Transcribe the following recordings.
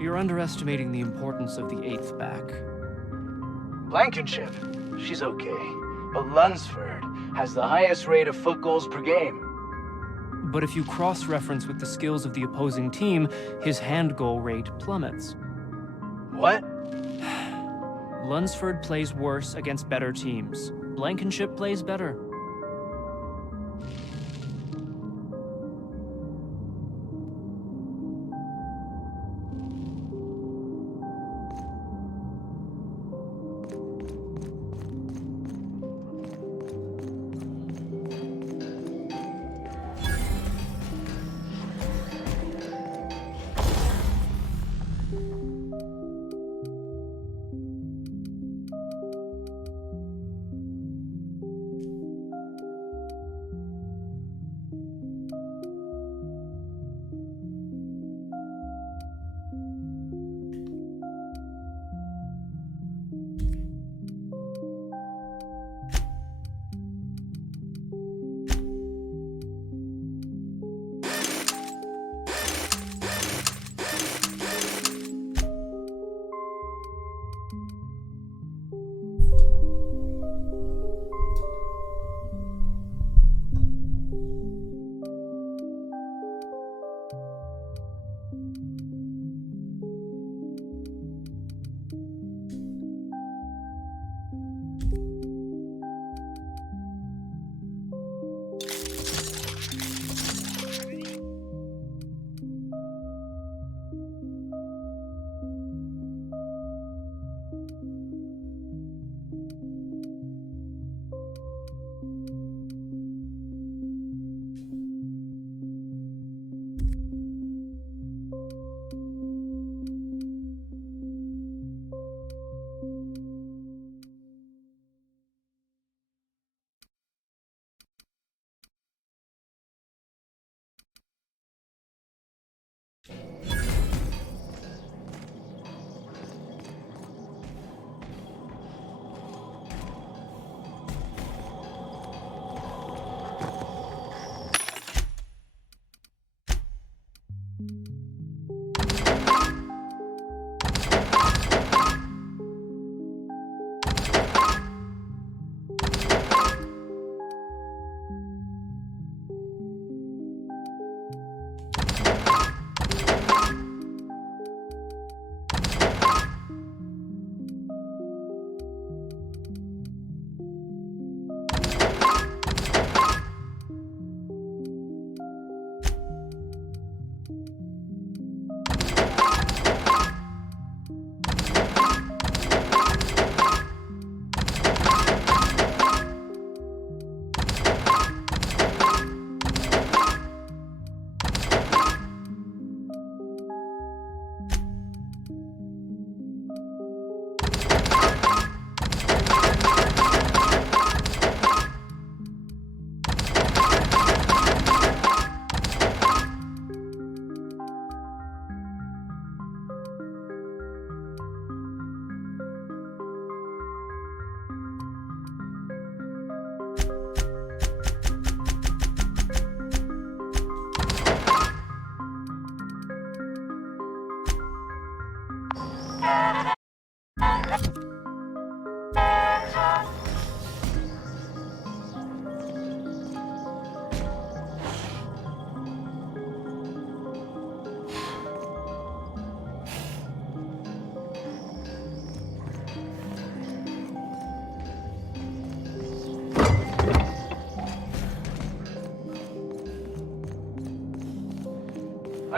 You're underestimating the importance of the eighth back. Blankenship, she's okay. But Lunsford has the highest rate of foot goals per game. But if you cross-reference with the skills of the opposing team, his hand goal rate plummets. What? Lunsford plays worse against better teams. Blankenship plays better.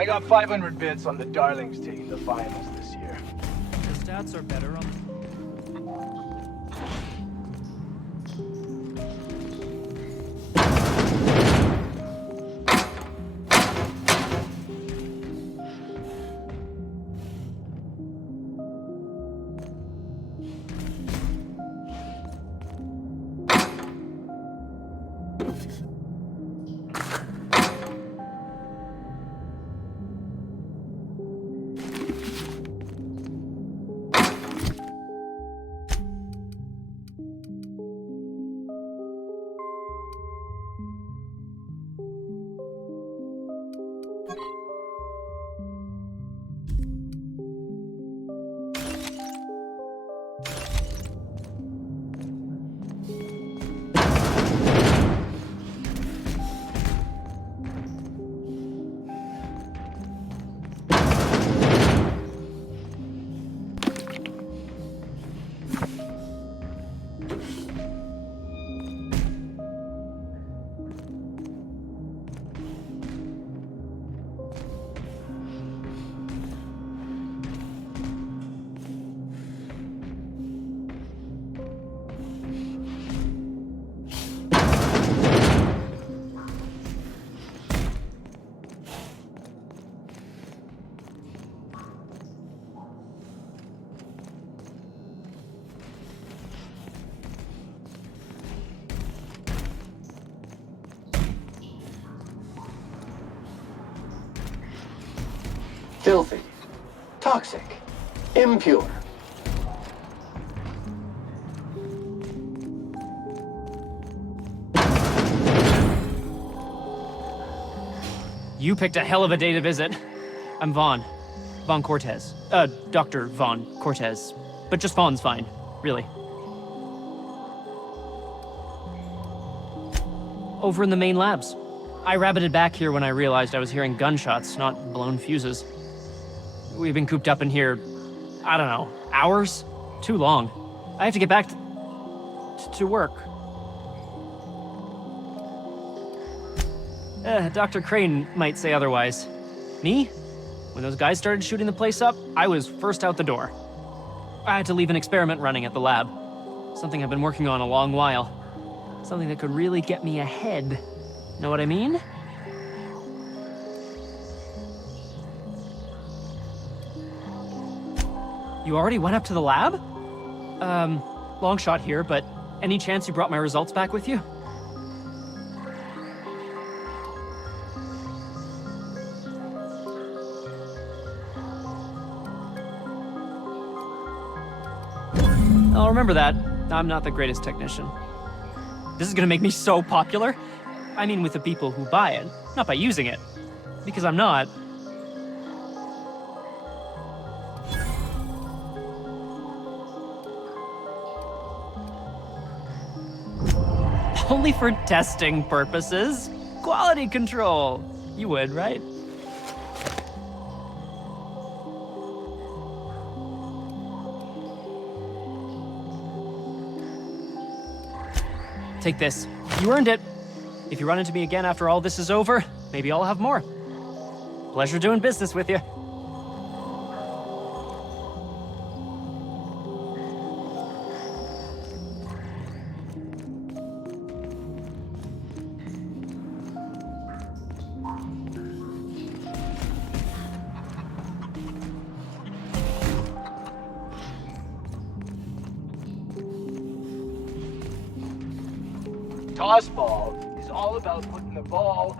I got 500 bits on the Darlings taking the finals this year. The stats are better on... Filthy. Toxic. Impure. You picked a hell of a day to visit. I'm Vaughn. Vaughn Cortez. Dr. Vaughn Cortez. But just Vaughn's fine, really. Over in the main labs. I rabbited back here when I realized I was hearing gunshots, not blown fuses. We've been cooped up in here, I don't know, hours? Too long. I have to get back to work. Dr. Crane might say otherwise. Me? When those guys started shooting the place up, I was first out the door. I had to leave an experiment running at the lab. Something I've been working on a long while. Something that could really get me ahead. Know what I mean? You already went up to the lab? Long shot here, but any chance you brought my results back with you? I'll remember that. I'm not the greatest technician. This is gonna make me so popular. I mean with the people who buy it, not by using it. Because I'm not. Only for testing purposes. Quality control. You would, right? Take this. You earned it. If you run into me again after all this is over, maybe I'll have more. Pleasure doing business with you. Toss ball is all about putting the ball.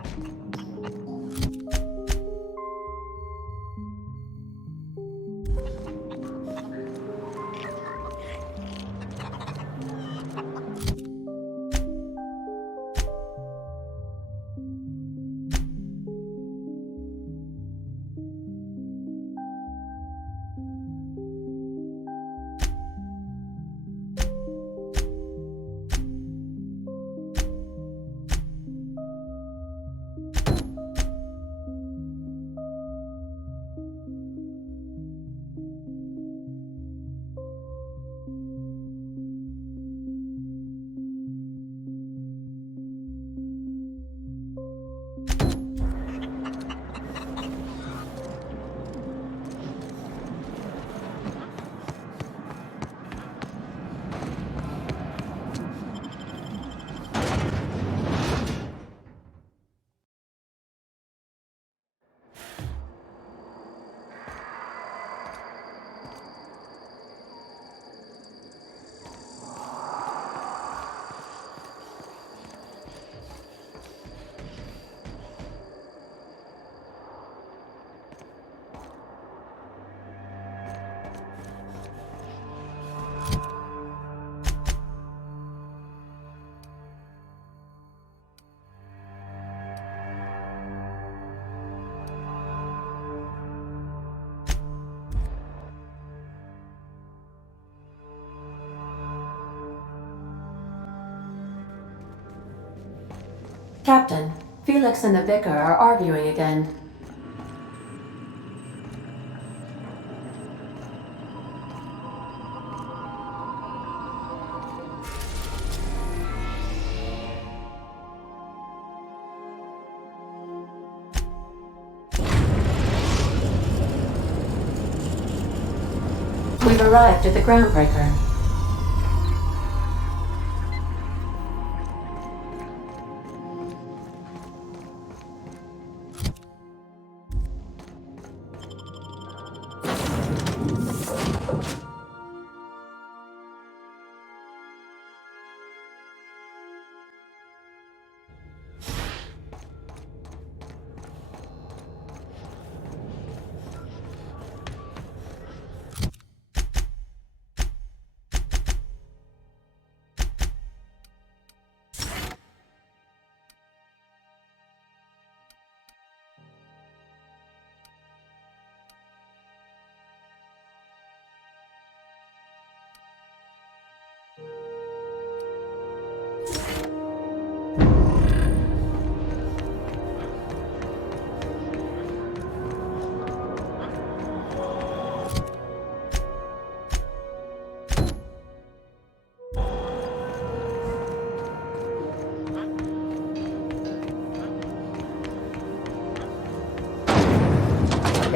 Captain, Felix and the Vicar are arguing again. We've arrived at the groundbreaker.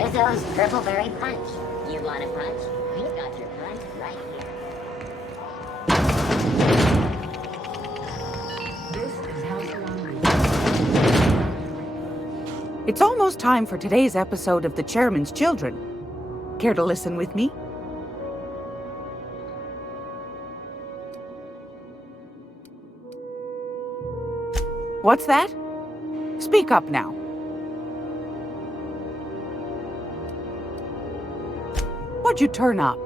Rizzo's Purple Berry Punch. You want a punch? We've got your punch right here. This is It's almost time for today's episode of The Chairman's Children. Care to listen with me? What's that? Speak up now. What'd you turn up?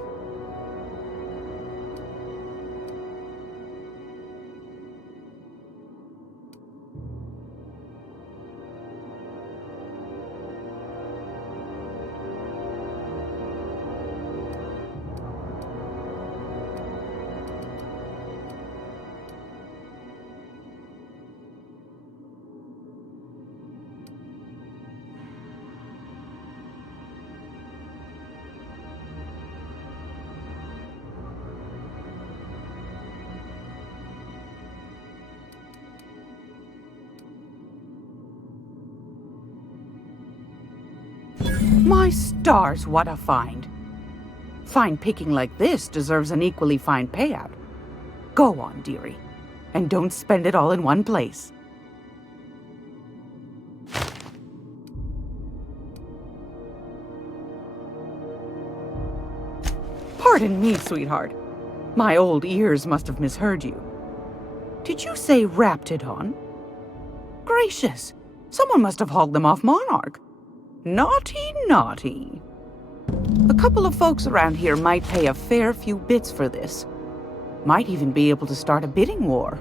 My stars, what a find. Fine picking like this deserves an equally fine payout. Go on, dearie, and don't spend it all in one place. Pardon me, sweetheart. My old ears must have misheard you. Did you say Raptidon? Gracious, someone must have hauled them off Monarch. Naughty, naughty. A couple of folks around here might pay a fair few bits for this. Might even be able to start a bidding war.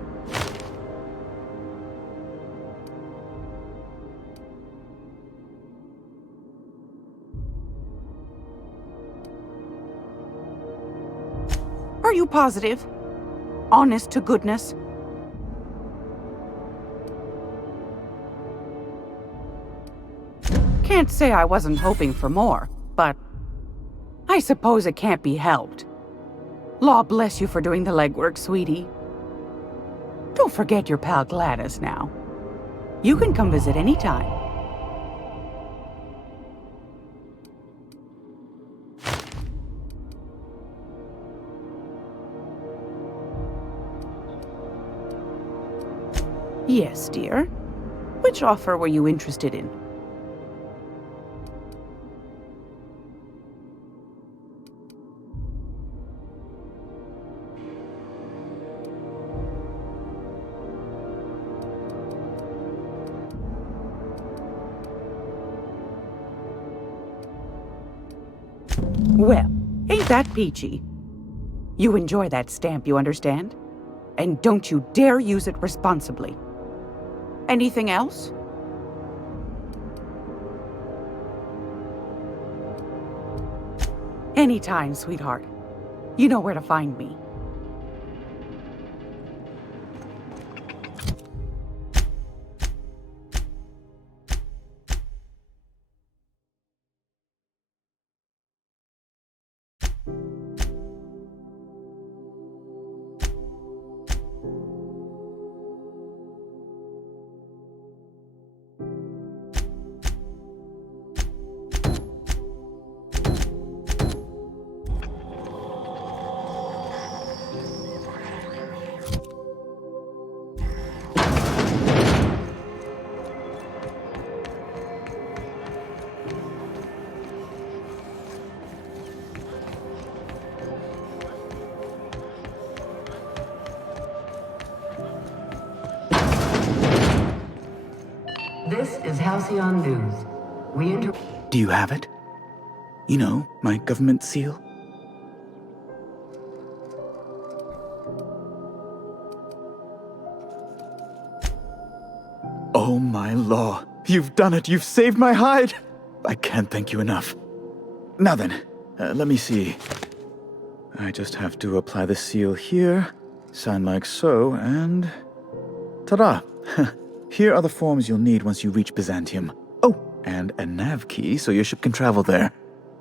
Are you positive? Honest to goodness? Can't say I wasn't hoping for more, but I suppose it can't be helped. Law bless you for doing the legwork, sweetie. Don't forget your pal Gladys now. You can come visit anytime. Yes, dear. Which offer were you interested in? Well, ain't that peachy? You enjoy that stamp, you understand? And don't you dare use it responsibly. Anything else? Anytime, sweetheart. You know where to find me. This is Halcyon News. Do you have it? You know, my government seal? Oh my law. You've done it. You've saved my hide. I can't thank you enough. Now then, let me see. I just have to apply the seal here, sign like so, and... ta-da! Here are the forms you'll need once you reach Byzantium. Oh, and a nav key so your ship can travel there.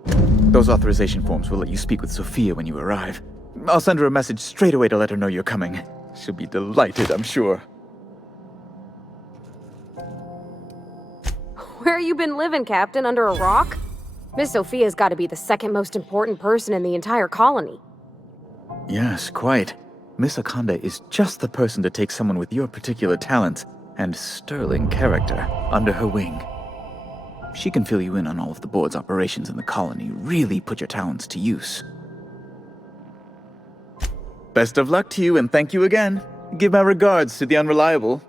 Those authorization forms will let you speak with Sophia when you arrive. I'll send her a message straight away to let her know you're coming. She'll be delighted, I'm sure. Where you been living, Captain? Under a rock? Miss Sophia's got to be the second most important person in the entire colony. Yes, quite. Miss Akanda is just the person to take someone with your particular talents and sterling character under her wing. She can fill you in on all of the board's operations in the colony, really put your talents to use. Best of luck to you, and thank you again. Give my regards to the Unreliable.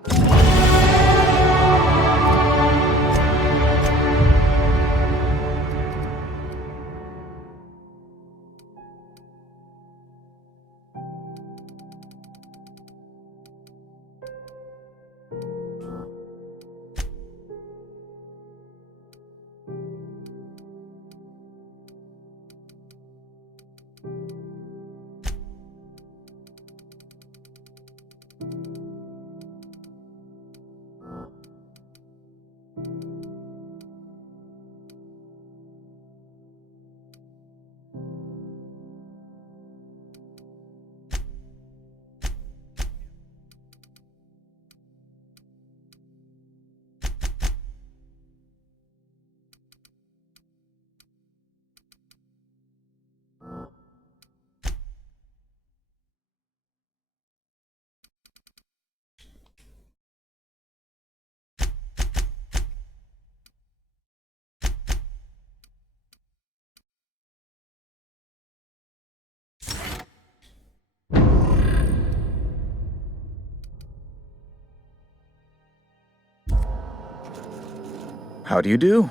How do you do?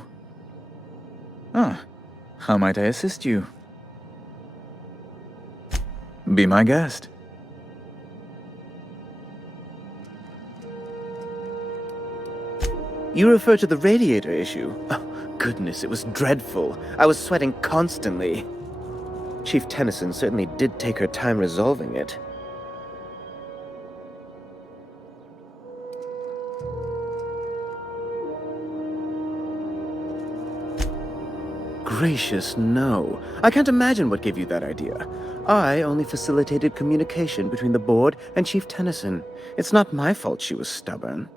Ah, how might I assist you? Be my guest. You refer to the radiator issue? Oh, goodness, it was dreadful. I was sweating constantly. Chief Tennyson certainly did take her time resolving it. Gracious, no. I can't imagine what gave you that idea. I only facilitated communication between the board and Chief Tennyson. It's not my fault she was stubborn.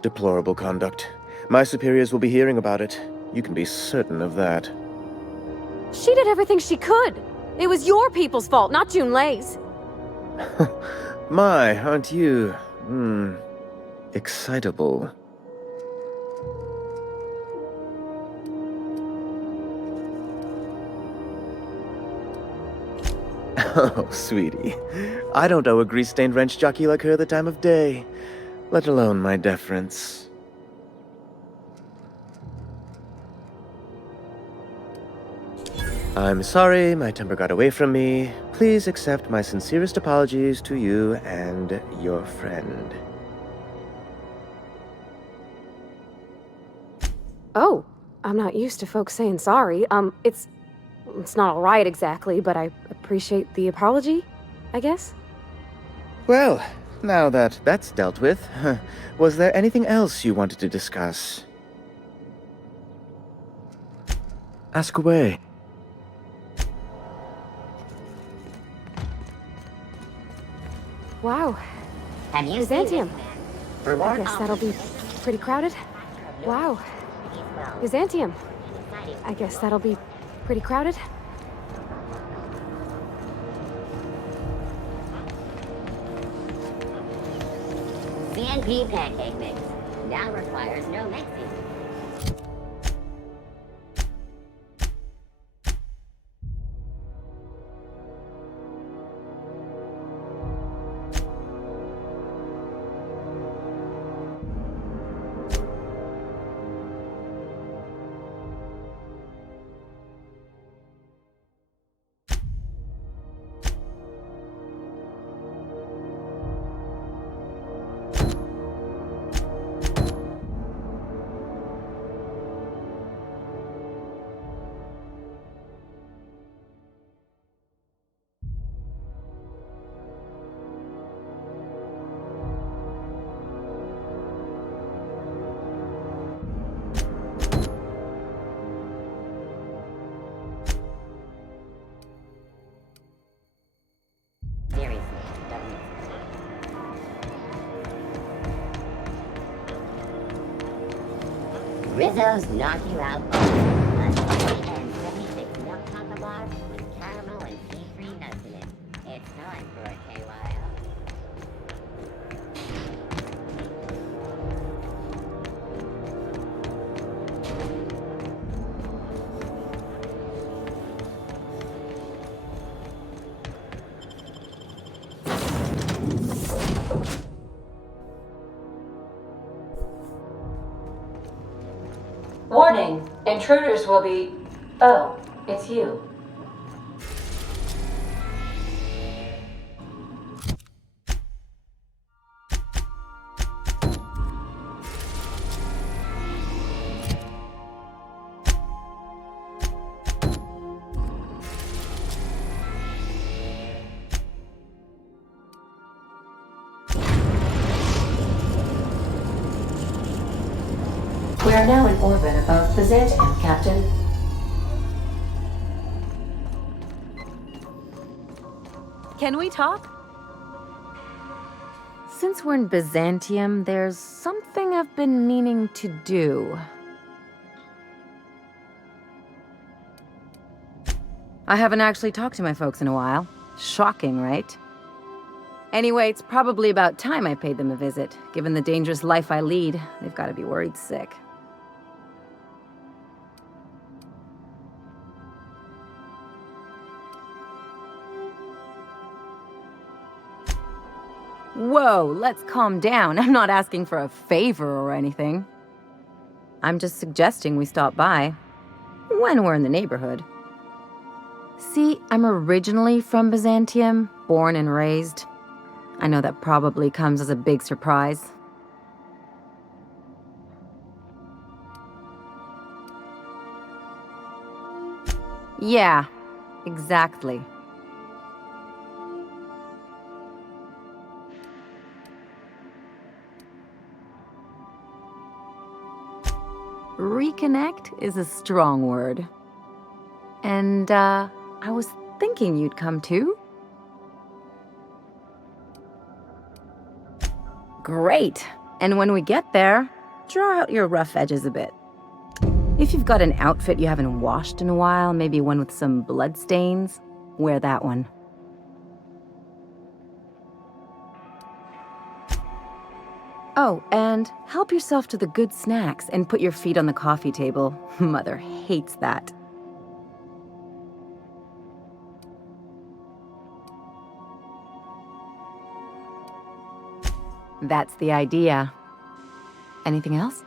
Deplorable conduct. My superiors will be hearing about it. You can be certain of that. She did everything she could. It was your people's fault, not Junlei's. My, aren't you, excitable. Oh, sweetie. I don't owe a grease-stained wrench jockey like her the time of day, let alone my deference. I'm sorry, my temper got away from me. Please accept my sincerest apologies to you and your friend. Oh, I'm not used to folks saying sorry. It's not all right exactly, but I appreciate the apology, I guess. Well, now that that's dealt with, was there anything else you wanted to discuss? Ask away. Wow, Have you seen Byzantium. this man? For I more guess that'll be pretty crowded. Wow, Byzantium. I guess that'll be pretty crowded. CNP pancake mix. Now requires no mixing. Seriously, don't mix it. Rizzo's knock you out. Warning! Intruders will be... Oh, it's you. We are now in orbit above Byzantium, Captain. Can we talk? Since we're in Byzantium, there's something I've been meaning to do. I haven't actually talked to my folks in a while. Shocking, right? Anyway, it's probably about time I paid them a visit. Given the dangerous life I lead, they've got to be worried sick. Whoa, let's calm down. I'm not asking for a favor or anything. I'm just suggesting we stop by when we're in the neighborhood. See, I'm originally from Byzantium, born and raised. I know that probably comes as a big surprise. Yeah, exactly. Reconnect is a strong word. And, I was thinking you'd come too. Great! And when we get there, draw out your rough edges a bit. If you've got an outfit you haven't washed in a while, maybe one with some blood stains, wear that one. Oh, and help yourself to the good snacks and put your feet on the coffee table. Mother hates that. That's the idea. Anything else?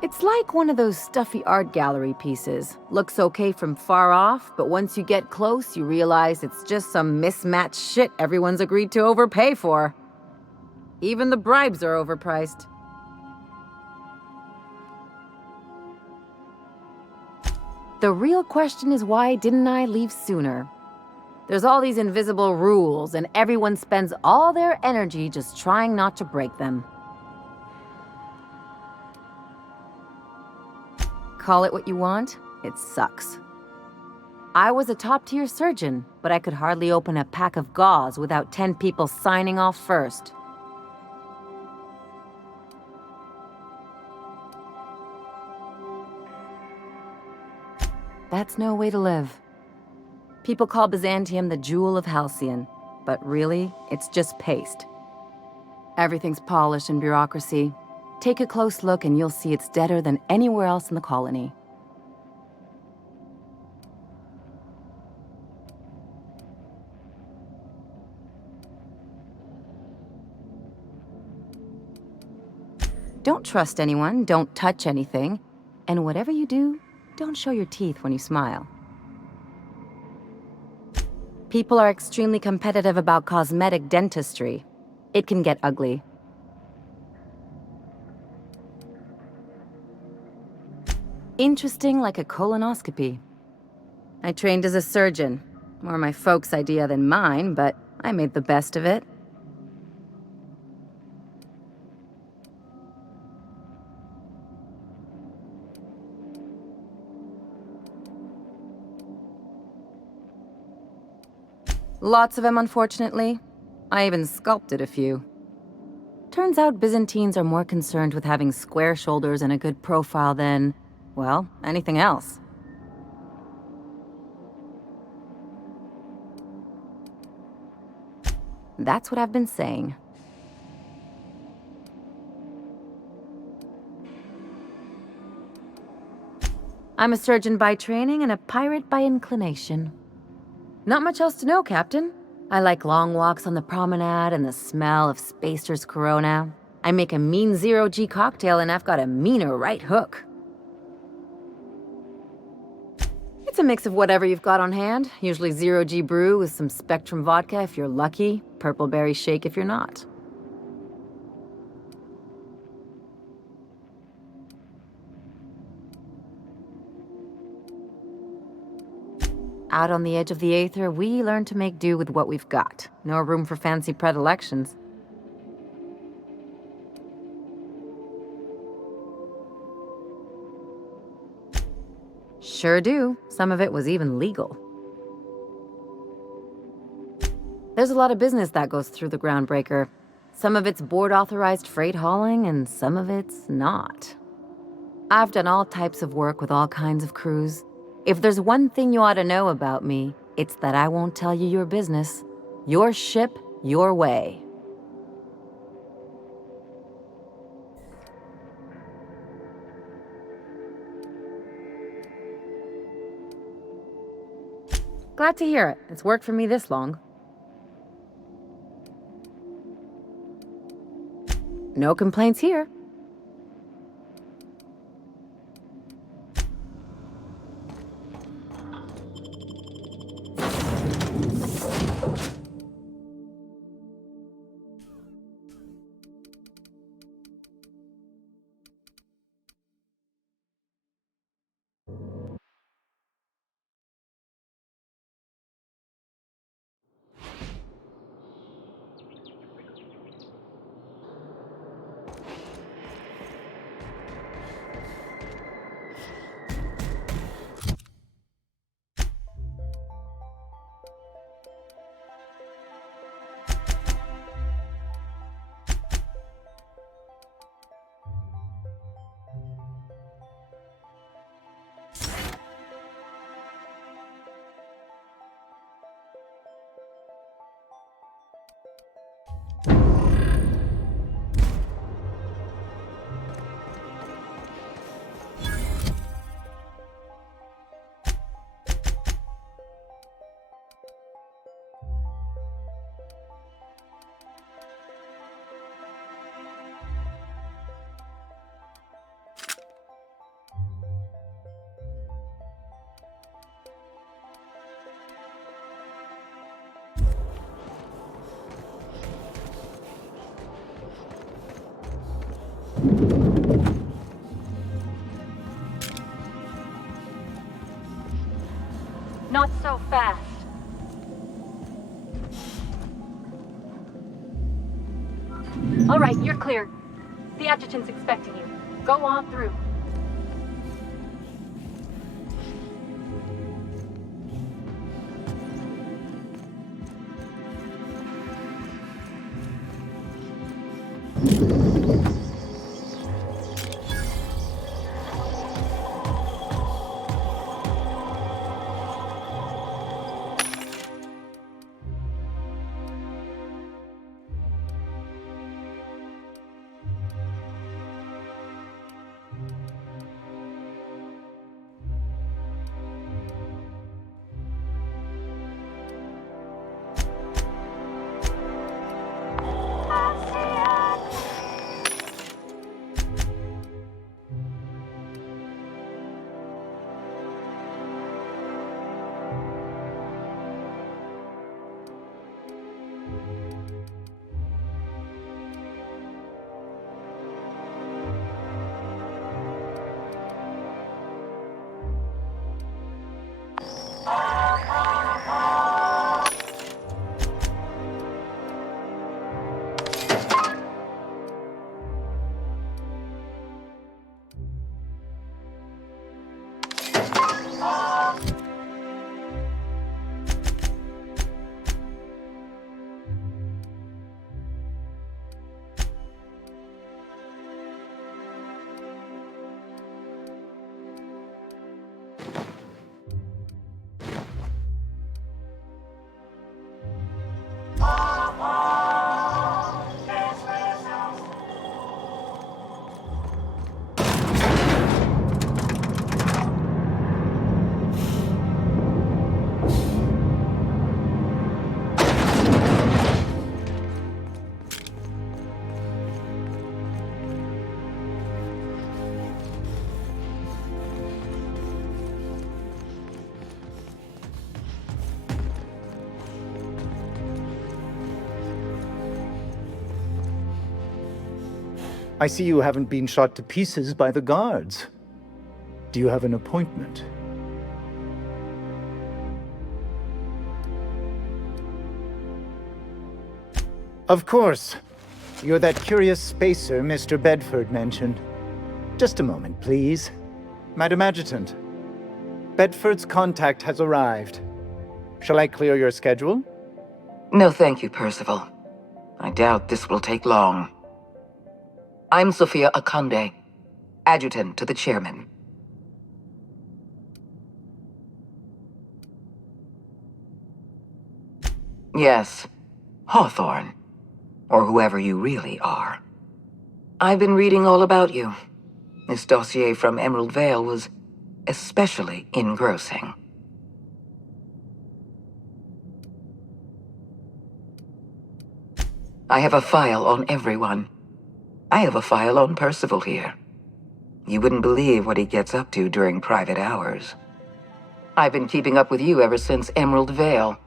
It's like one of those stuffy art gallery pieces. Looks okay from far off, but once you get close, you realize it's just some mismatched shit everyone's agreed to overpay for. Even the bribes are overpriced. The real question is, why didn't I leave sooner? There's all these invisible rules, and everyone spends all their energy just trying not to break them. Call it what you want, it sucks. I was a top-tier surgeon, but I could hardly open a pack of gauze without 10 people signing off first. That's no way to live. People call Byzantium the jewel of Halcyon, but really, it's just paste. Everything's polished and bureaucracy. Take a close look and you'll see it's deader than anywhere else in the colony. Don't trust anyone, don't touch anything, and whatever you do, don't show your teeth when you smile. People are extremely competitive about cosmetic dentistry. It can get ugly. Interesting like a colonoscopy. I trained as a surgeon. More my folks' idea than mine, but I made the best of it. Lots of them, unfortunately. I even sculpted a few. Turns out Byzantines are more concerned with having square shoulders and a good profile than, well, anything else. That's what I've been saying. I'm a surgeon by training and a pirate by inclination. Not much else to know, Captain. I like long walks on the promenade and the smell of Spacer's Corona. I make a mean zero-G cocktail and I've got a meaner right hook. It's a mix of whatever you've got on hand, usually zero-G brew with some Spectrum vodka if you're lucky, purple berry shake if you're not. Out on the edge of the Aether, we learn to make do with what we've got. No room for fancy predilections. Sure do. Some of it was even legal. There's a lot of business that goes through the Groundbreaker. Some of it's board-authorized freight hauling, and some of it's not. I've done all types of work with all kinds of crews. If there's one thing you ought to know about me, it's that I won't tell you your business. Your ship, your way. Glad to hear it. It's worked for me this long. No complaints here. Not so fast. All right, you're clear. The adjutant's expecting you. Go on through. I see you haven't been shot to pieces by the guards. Do you have an appointment? Of course. You're that curious spacer Mr. Bedford mentioned. Just a moment, please. Madam Adjutant, Bedford's contact has arrived. Shall I clear your schedule? No, thank you, Percival. I doubt this will take long. I'm Sophia Akande, adjutant to the chairman. Yes, Hawthorne, or whoever you really are. I've been reading all about you. This dossier from Emerald Vale was especially engrossing. I have a file on everyone. I have a file on Percival here. You wouldn't believe what he gets up to during private hours. I've been keeping up with you ever since Emerald Vale.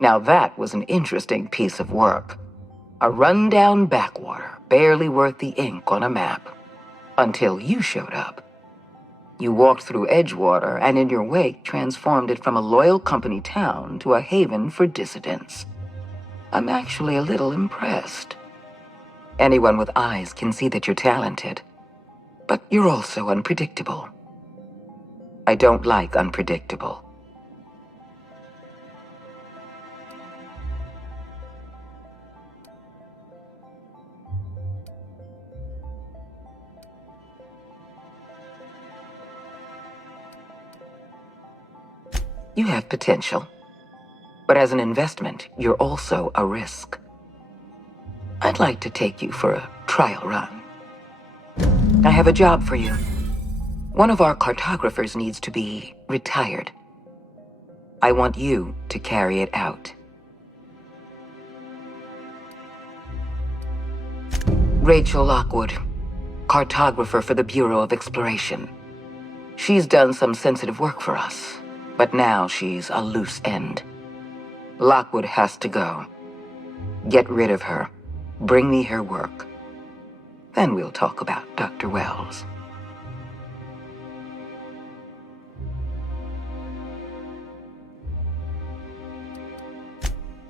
Now that was an interesting piece of work. A rundown backwater, barely worth the ink on a map. Until you showed up. You walked through Edgewater and in your wake transformed it from a loyal company town to a haven for dissidents. I'm actually a little impressed. Anyone with eyes can see that you're talented. But you're also unpredictable. I don't like unpredictable. You have potential. But as an investment, you're also a risk. I'd like to take you for a trial run. I have a job for you. One of our cartographers needs to be retired. I want you to carry it out. Rachel Lockwood, cartographer for the Bureau of Exploration. She's done some sensitive work for us, but now she's a loose end. Lockwood has to go. Get rid of her. Bring me her work. Then we'll talk about Dr. Wells.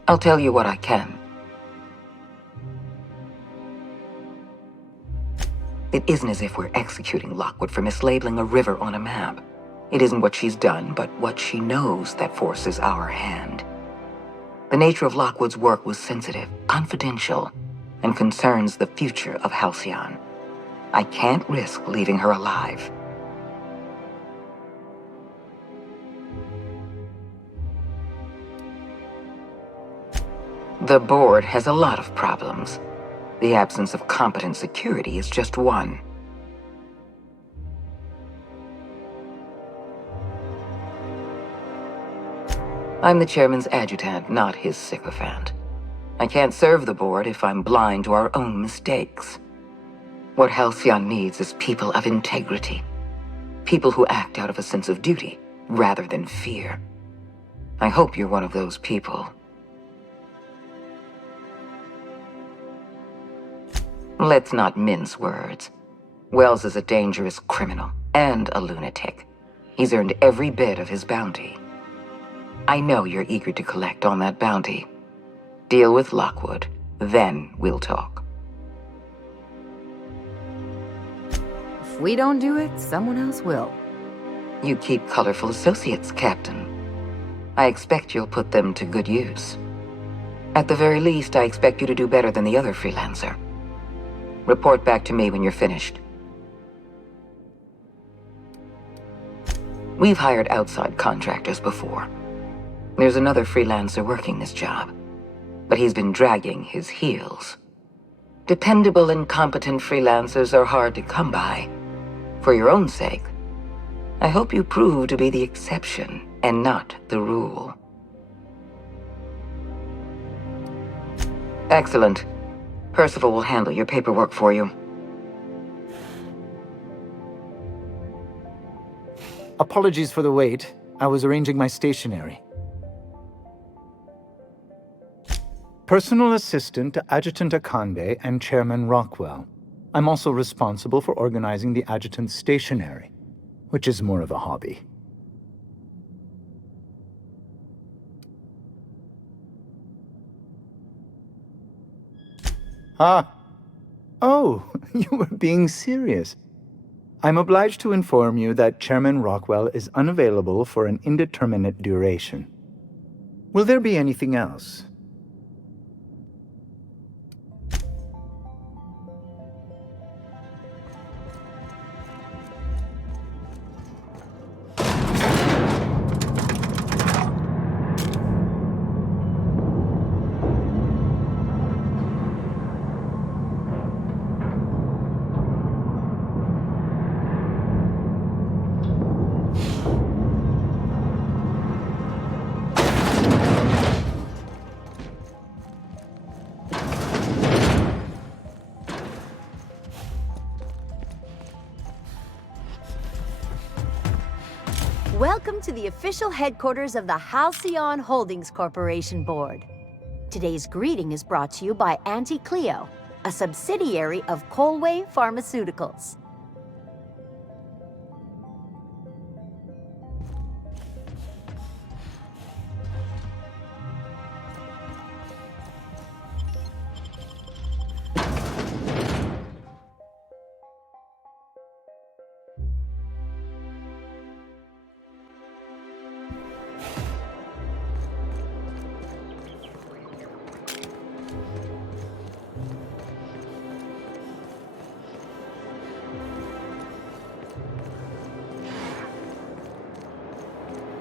I'll tell you what I can. It isn't as if we're executing Lockwood for mislabeling a river on a map. It isn't what she's done, but what she knows that forces our hand. The nature of Lockwood's work was sensitive, confidential, and concerns the future of Halcyon. I can't risk leaving her alive. The board has a lot of problems. The absence of competent security is just one. I'm the chairman's adjutant, not his sycophant. I can't serve the board if I'm blind to our own mistakes. What Halcyon needs is people of integrity. People who act out of a sense of duty, rather than fear. I hope you're one of those people. Let's not mince words. Wells is a dangerous criminal and a lunatic. He's earned every bit of his bounty. I know you're eager to collect on that bounty. Deal with Lockwood, then we'll talk. If we don't do it, someone else will. You keep colorful associates, Captain. I expect you'll put them to good use. At the very least, I expect you to do better than the other freelancer. Report back to me when you're finished. We've hired outside contractors before. There's another freelancer working this job, but he's been dragging his heels. Dependable and competent freelancers are hard to come by. For your own sake, I hope you prove to be the exception and not the rule. Excellent. Percival will handle your paperwork for you. Apologies for the wait. I was arranging my stationery. Personal assistant to Adjutant Akande and Chairman Rockwell. I'm also responsible for organizing the adjutant's stationery, which is more of a hobby. Ah. Oh, you were being serious. I'm obliged to inform you that Chairman Rockwell is unavailable for an indeterminate duration. Will there be anything else? Welcome to the official headquarters of the Halcyon Holdings Corporation Board. Today's greeting is brought to you by Auntie Cleo, a subsidiary of Colway Pharmaceuticals.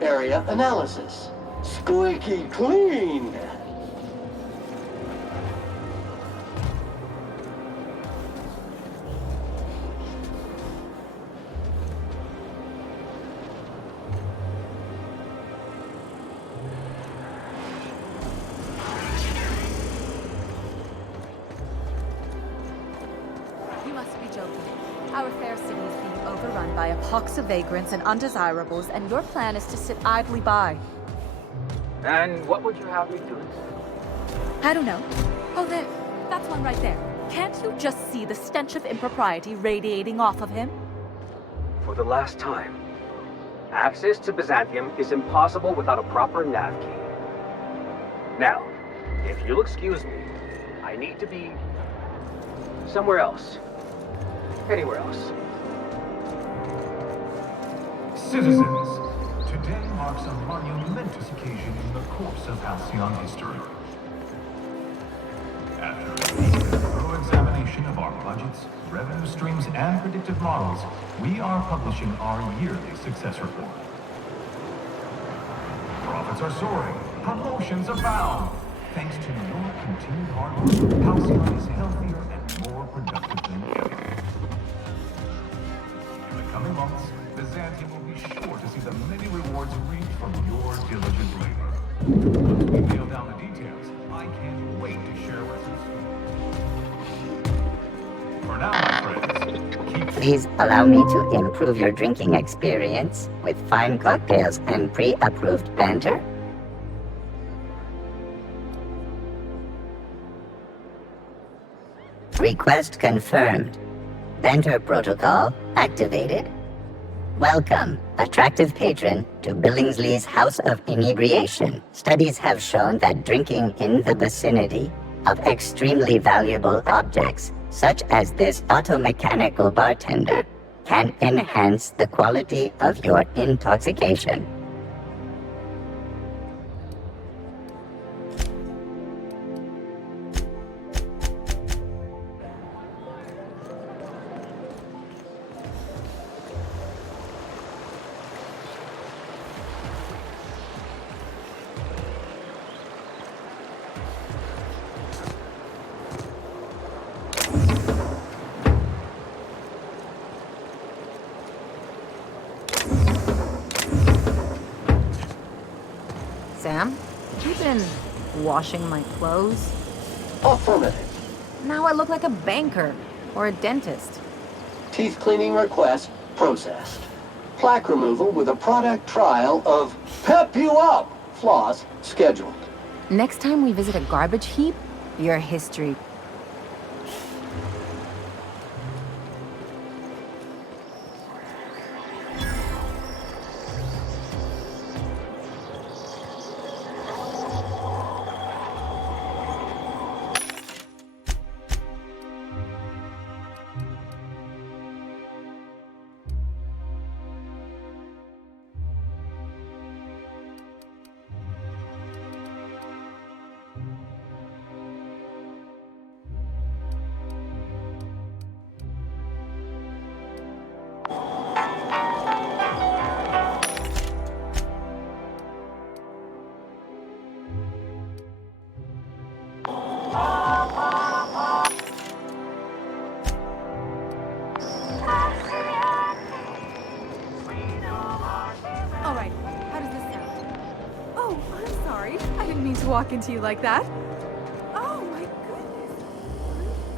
Area analysis. Squeaky clean! You must be joking. Our fair city is being overrun by a pox of vagrants and undesirables, and your plan is to sit idly by. And what would you have me do? I don't know. Oh, there. That's one right there. Can't you just see the stench of impropriety radiating off of him? For the last time, access to Byzantium is impossible without a proper nav key. Now, if you'll excuse me, I need to be somewhere else. Anywhere else. Citizens, today marks a monumentous occasion in the course of Halcyon history. After a thorough examination of our budgets, revenue streams, and predictive models, we are publishing our yearly success report. Profits are soaring, promotions abound. Thanks to your continued hard work, Halcyon is healthier and more productive than ever. In the coming months, Byzantium will be sure to see the many rewards reaped from your diligent labor. Once we nail down the details, I can't wait to share results. For now, my friends, Please allow me to improve your drinking experience with fine cocktails and pre-approved banter. Request confirmed. Banter protocol activated. Welcome, attractive patron, to Billingsley's House of Inebriation. Studies have shown that drinking in the vicinity of extremely valuable objects, such as this automechanical bartender, can enhance the quality of your intoxication. Sam, you been washing my clothes? Affirmative. Now I look like a banker or a dentist. Teeth cleaning request processed. Plaque removal with a product trial of Pep You Up floss scheduled. Next time we visit a garbage heap, your history. walk into you like that. Oh my goodness.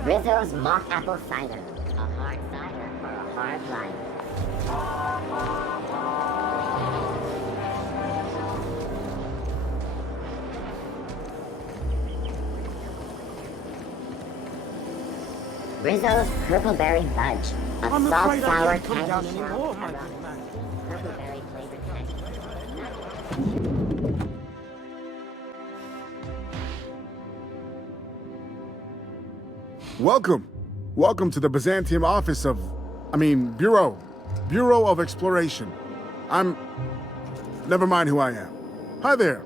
Rizzo's mock apple cider. A hard cider for a hard life. Rizzo's Purpleberry Fudge. A I'm soft, afraid I sour can't come candy down shell anymore, my around good man. Purpleberry flavored candy. Welcome. Welcome to the Byzantium office of... Bureau. Bureau of Exploration. Never mind who I am. Hi there.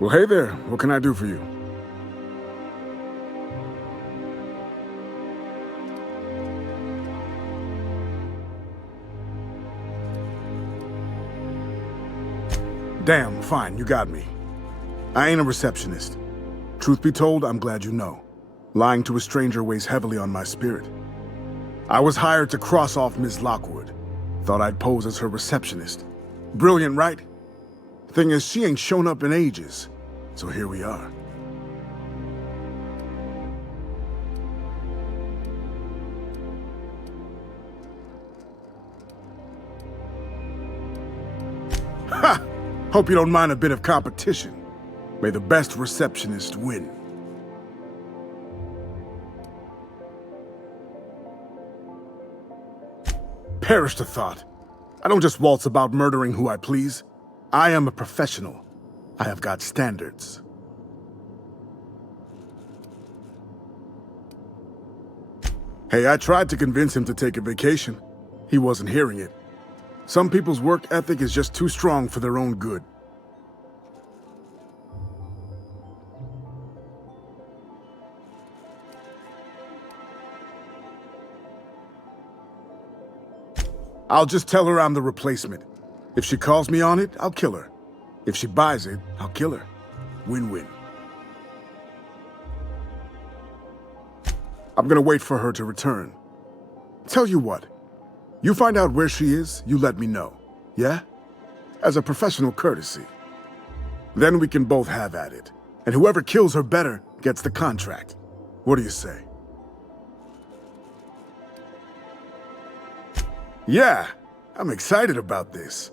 Well, hey there. What can I do for you? Damn, fine, you got me. I ain't a receptionist. Truth be told, I'm glad you know. Lying to a stranger weighs heavily on my spirit. I was hired to cross off Ms. Lockwood. Thought I'd pose as her receptionist. Brilliant, right? Thing is, she ain't shown up in ages. So here we are. Ha! Hope you don't mind a bit of competition. May the best receptionist win. Perish the thought. I don't just waltz about murdering who I please. I am a professional. I have got standards. Hey, I tried to convince him to take a vacation. He wasn't hearing it. Some people's work ethic is just too strong for their own good. I'll just tell her I'm the replacement. If she calls me on it, I'll kill her. If she buys it, I'll kill her. Win-win. I'm gonna wait for her to return. Tell you what, you find out where she is, you let me know, yeah? As a professional courtesy. Then we can both have at it, and whoever kills her better gets the contract. What do you say? Yeah, I'm excited about this.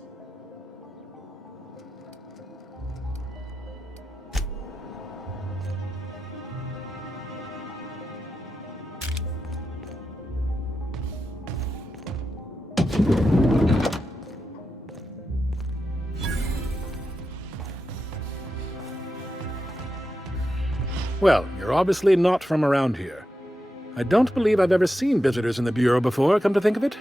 Well, you're obviously not from around here. I don't believe I've ever seen visitors in the Bureau before, come to think of it.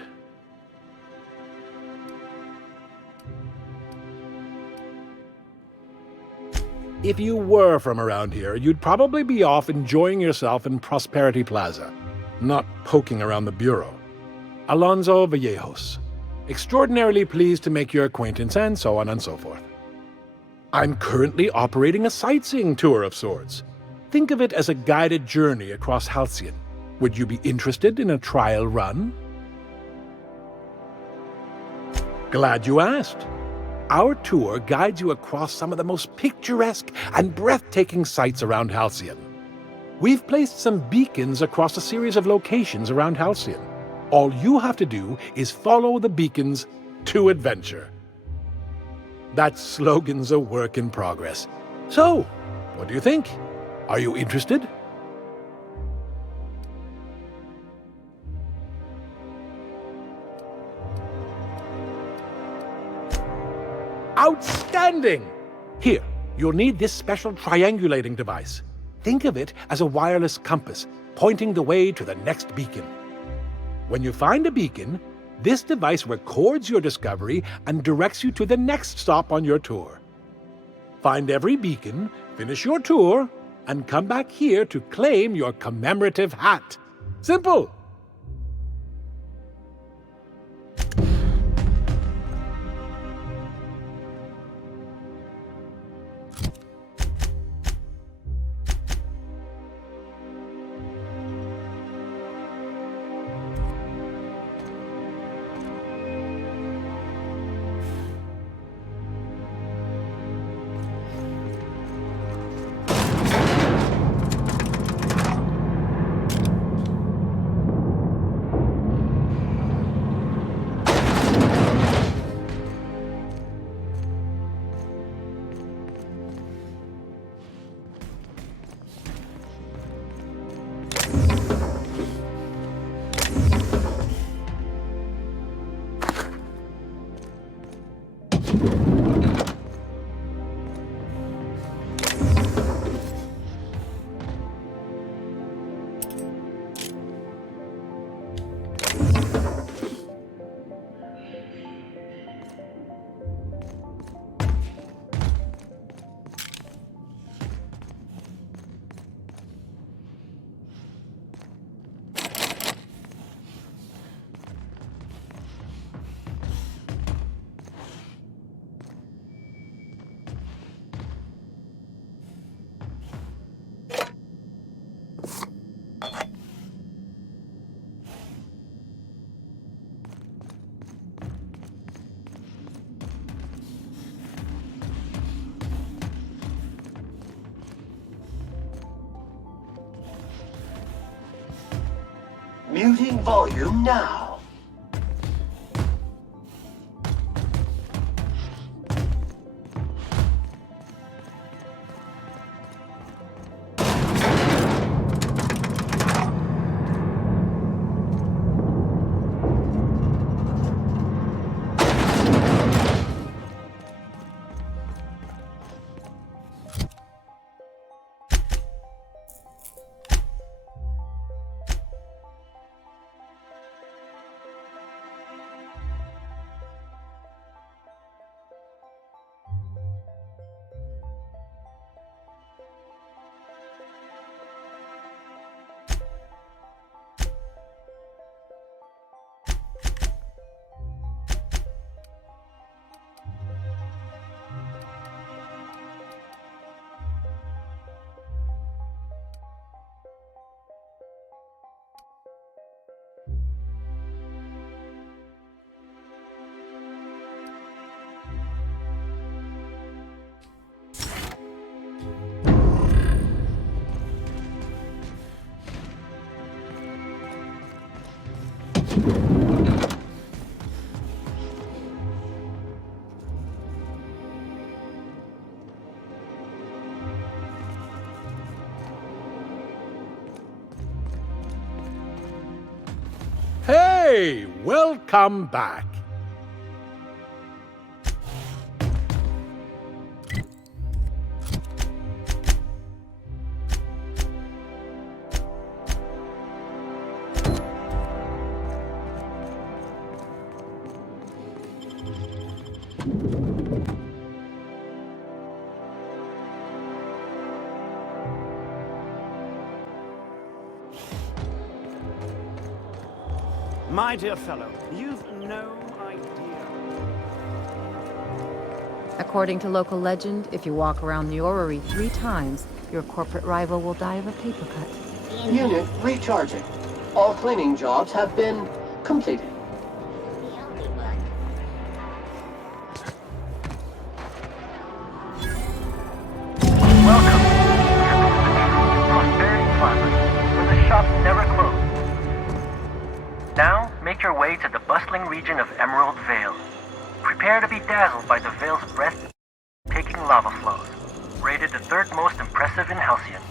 If you were from around here, you'd probably be off enjoying yourself in Prosperity Plaza, not poking around the Bureau. Alonso Vallejos. Extraordinarily pleased to make your acquaintance, and so on and so forth. I'm currently operating a sightseeing tour of sorts. Think of it as a guided journey across Halcyon. Would you be interested in a trial run? Glad you asked. Our tour guides you across some of the most picturesque and breathtaking sights around Halcyon. We've placed some beacons across a series of locations around Halcyon. All you have to do is follow the beacons to adventure. That slogan's a work in progress. So, what do you think? Are you interested? Outstanding! Here, you'll need this special triangulating device. Think of it as a wireless compass, pointing the way to the next beacon. When you find a beacon, this device records your discovery and directs you to the next stop on your tour. Find every beacon, finish your tour, and come back here to claim your commemorative hat. Simple! Muting volume now. Hey, welcome back. My dear fellow, you've no idea. According to local legend, if you walk around the orrery 3 times, your corporate rival will die of a paper cut. Unit recharging. All cleaning jobs have been completed. Welcome to Prosperity Plaza, where the shops never close. Now, make your way to the bustling region of Emerald Vale. Prepare to be dazzled by the Vale's breathtaking lava flows, rated the 3rd most impressive in Halcyon.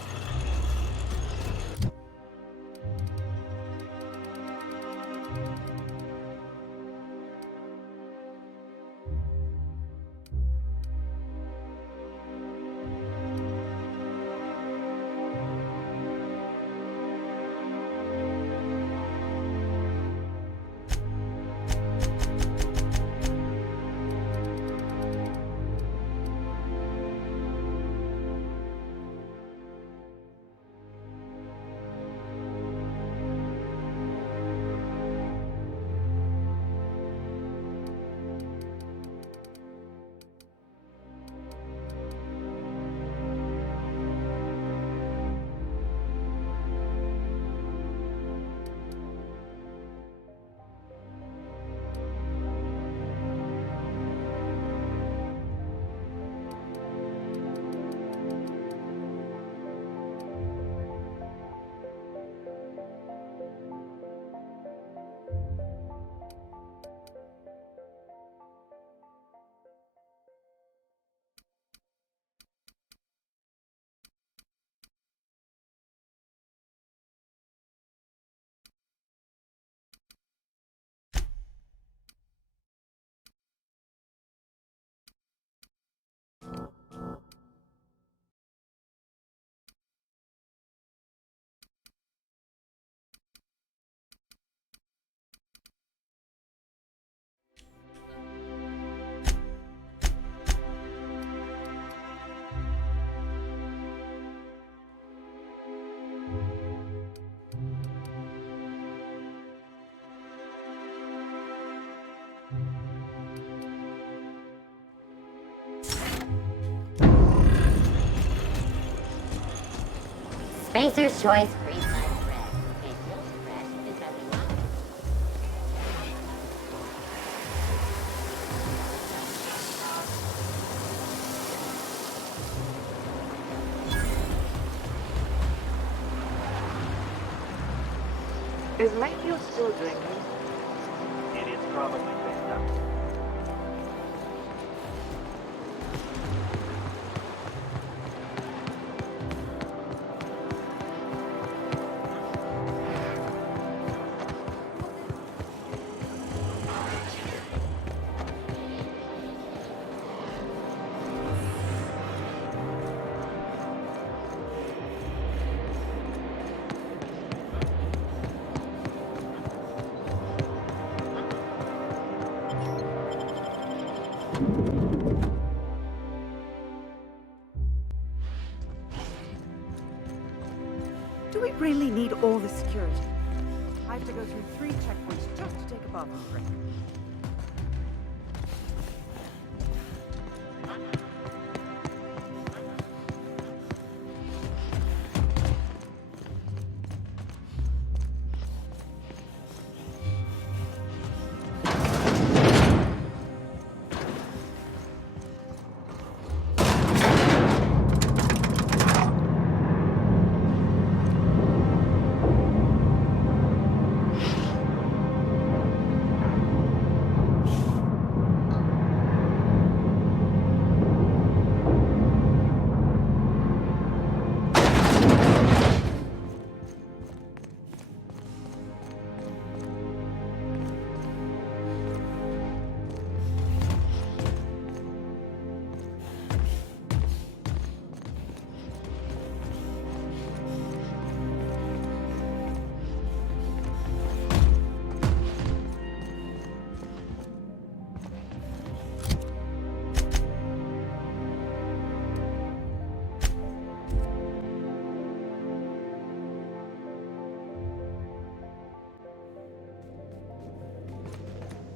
Spacer's Choice Free Sliced Bread. It feels fresh because it's not. Is Matthew still drinking? It is probably picked up. Do we really need all the security? I have to go through 3 checkpoints just to take a bathroom break.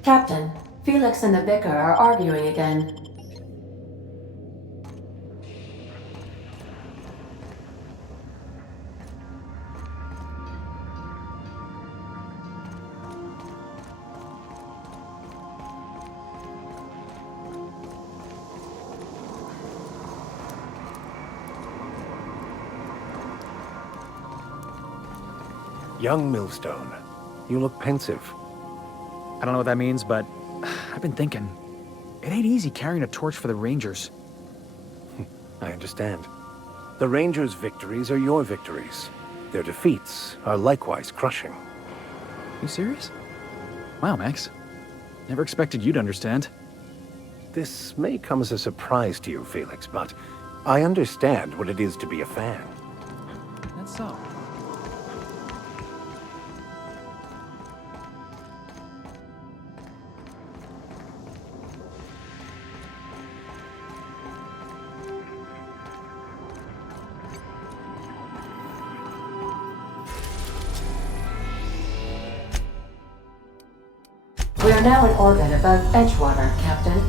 Captain, Felix and the vicar are arguing again. Young Millstone, you look pensive. I don't know what that means, but I've been thinking. It ain't easy carrying a torch for the Rangers. I understand. The Rangers' victories are your victories. Their defeats are likewise crushing. You serious? Wow, Max. Never expected you to understand. This may come as a surprise to you, Felix, but I understand what it is to be a fan. That's so. We are now in orbit above Edgewater, Captain.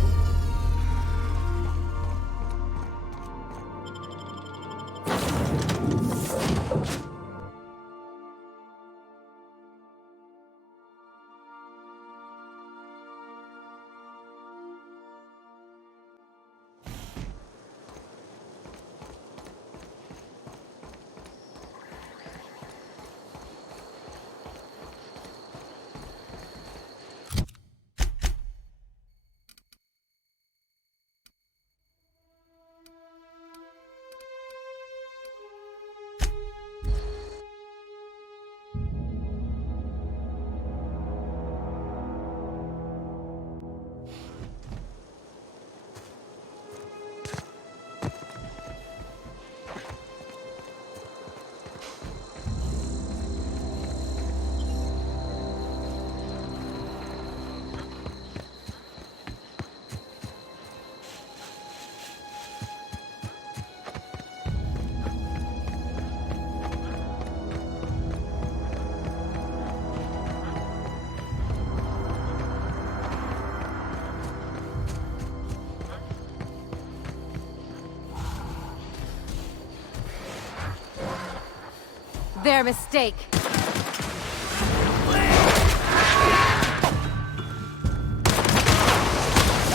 Their mistake.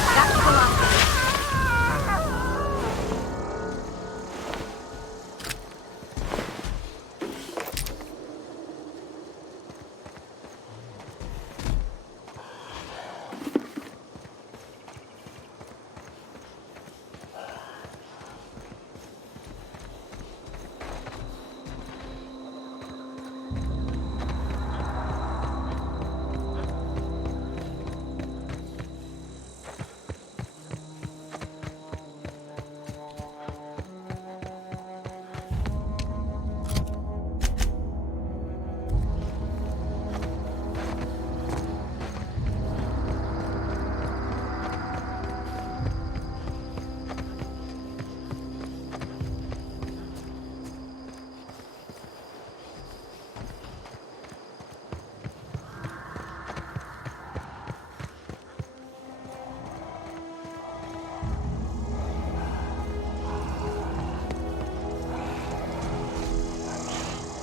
That's philosophy.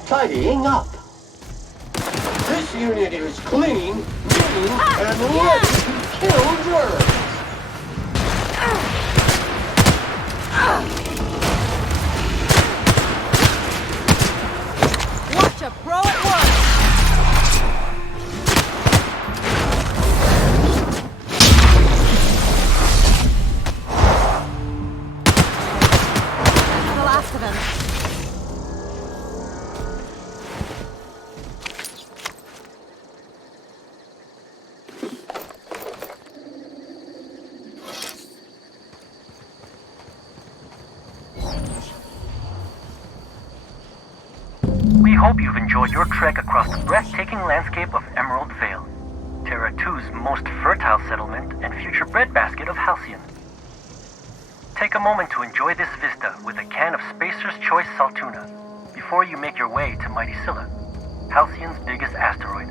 tidying up. This unit is clean, mean, and ready to kill germs. Watch a pro at work! The last of them. We hope you've enjoyed your trek across the breathtaking landscape of Emerald Vale, Terra 2's most fertile settlement and future breadbasket of Halcyon. Take a moment to enjoy this vista with a can of Spacer's Choice Saltuna before you make your way to Mighty Scylla, Halcyon's biggest asteroid.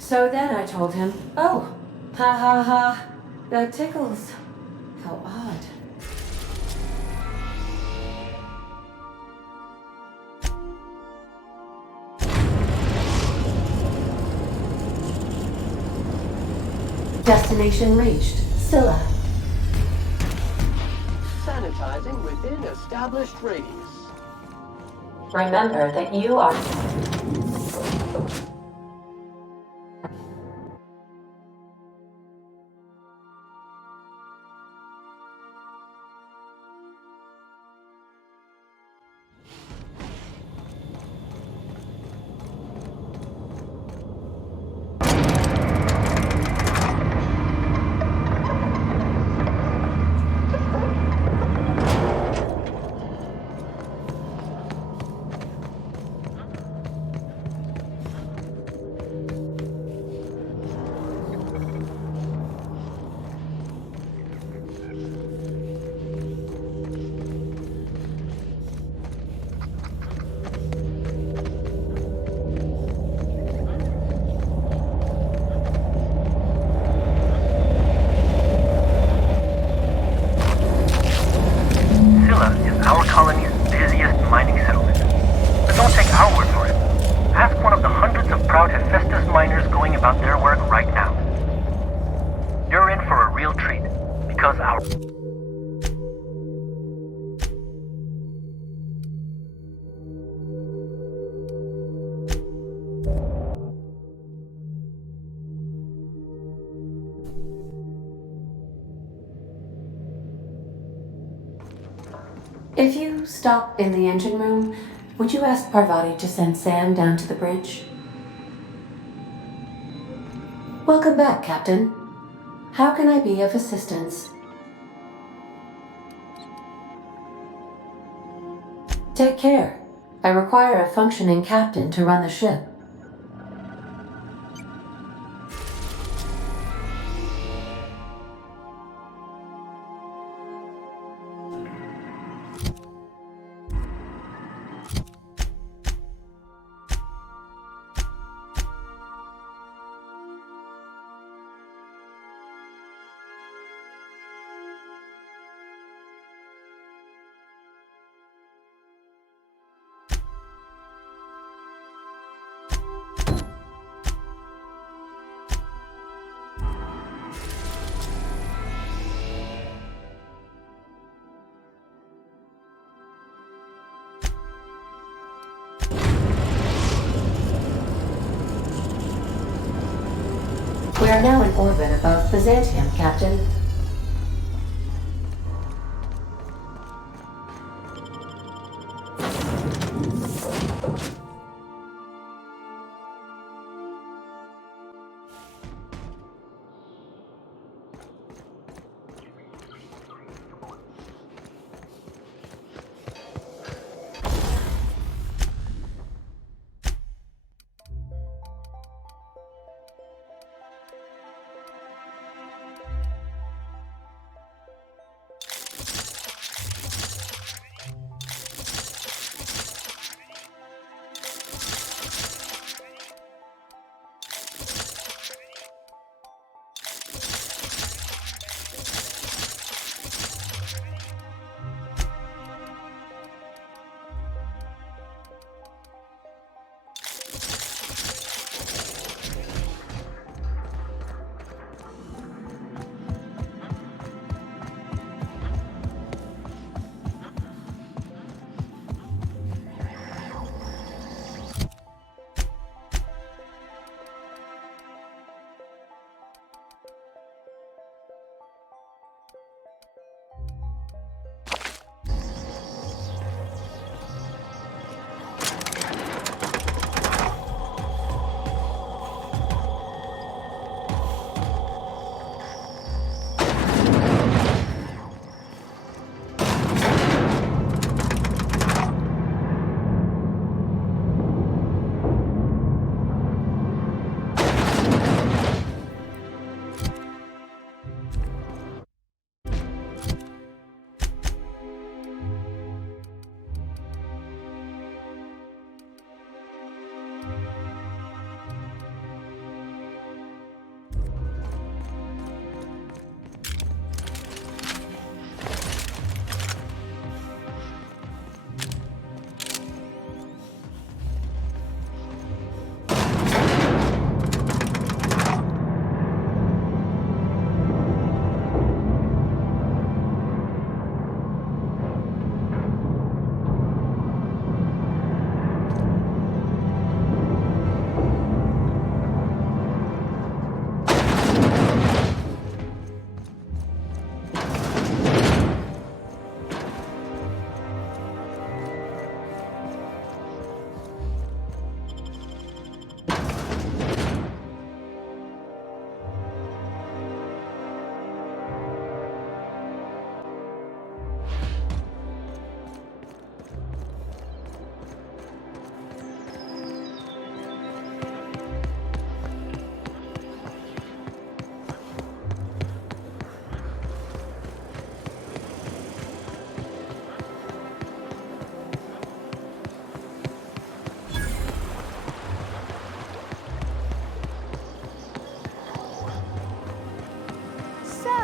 So then I told him, oh, ha ha ha, that tickles. How odd. Destination reached. Scylla. Sanitizing within established radius. Remember that you are... Scylla is our colony's busiest mining settlement. But don't take our word for it. Ask one of the hundreds of proud Hephaestus miners going about their work right now. You're in for a real treat, because our... If you stop in the engine room, would you ask Parvati to send Sam down to the bridge? Welcome back, Captain. How can I be of assistance? Take care. I require a functioning captain to run the ship. We are now in orbit above Byzantium, Captain.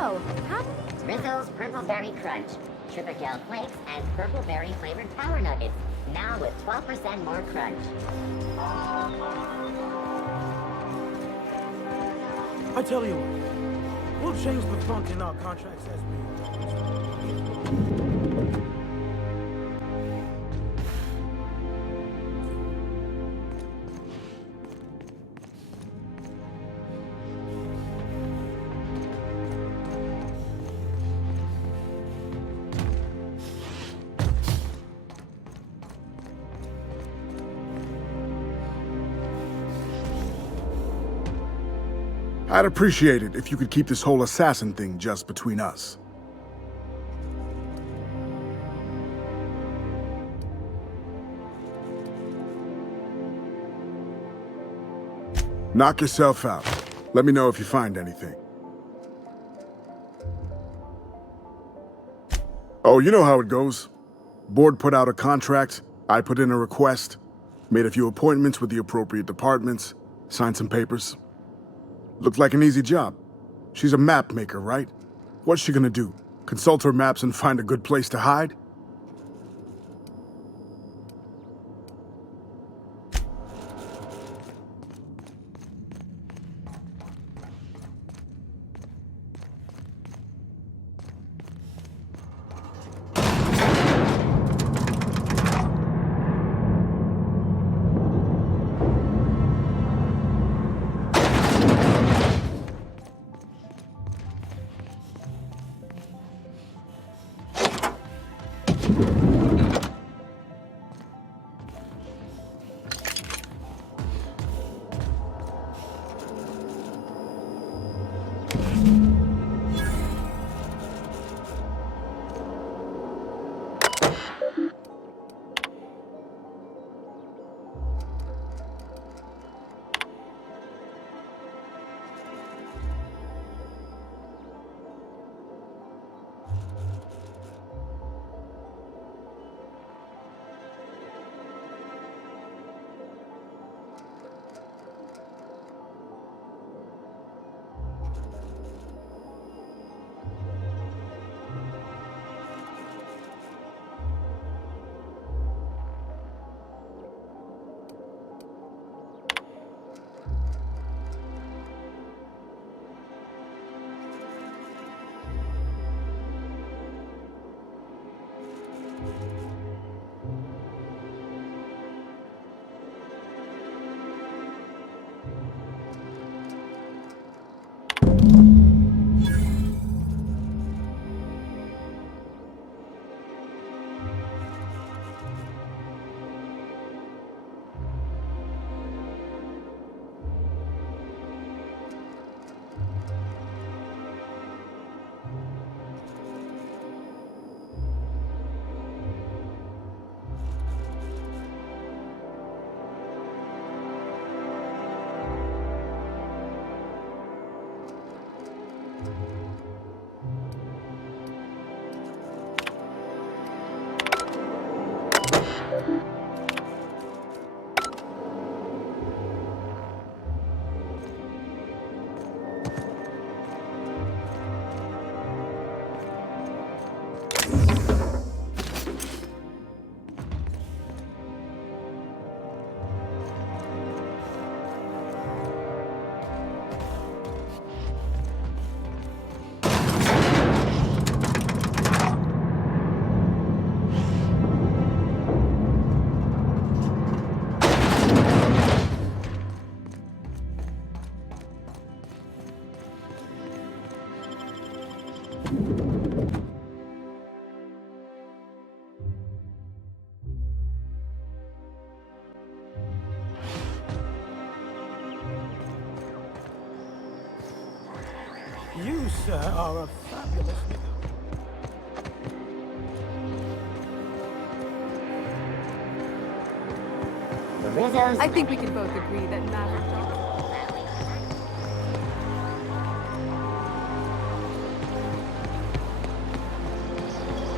So, how many? Rizzo's Purple Berry Crunch, Triple Gel Flakes, and Purple Berry flavored Power Nuggets. Now with 12% more crunch. I tell you what, we'll change the font in our contracts as we... I'd appreciate it if you could keep this whole assassin thing just between us. Knock yourself out. Let me know if you find anything. Oh, you know how it goes. Board put out a contract, I put in a request, made a few appointments with the appropriate departments, signed some papers. Looked like an easy job. She's a map maker, right? What's she gonna do? Consult her maps and find a good place to hide? You, sir, are a fabulous... I think we can both agree that Maverick Johnson...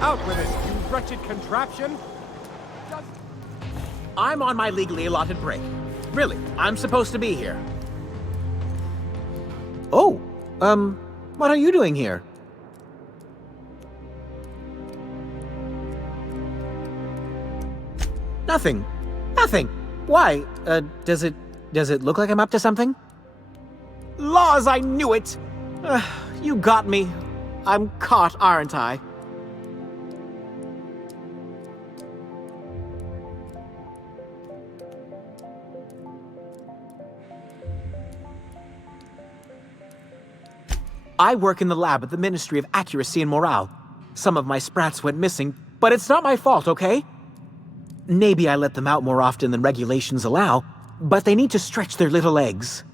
Out with it, you wretched contraption! I'm on my legally allotted break. Really, I'm supposed to be here. Oh, what are you doing here? Nothing. Nothing. Why? Does it look like I'm up to something? Laws, I knew it! You got me. I'm caught, aren't I? I work in the lab at the Ministry of Accuracy and Morale. Some of my sprats went missing, but it's not my fault, okay? Maybe I let them out more often than regulations allow, but they need to stretch their little legs.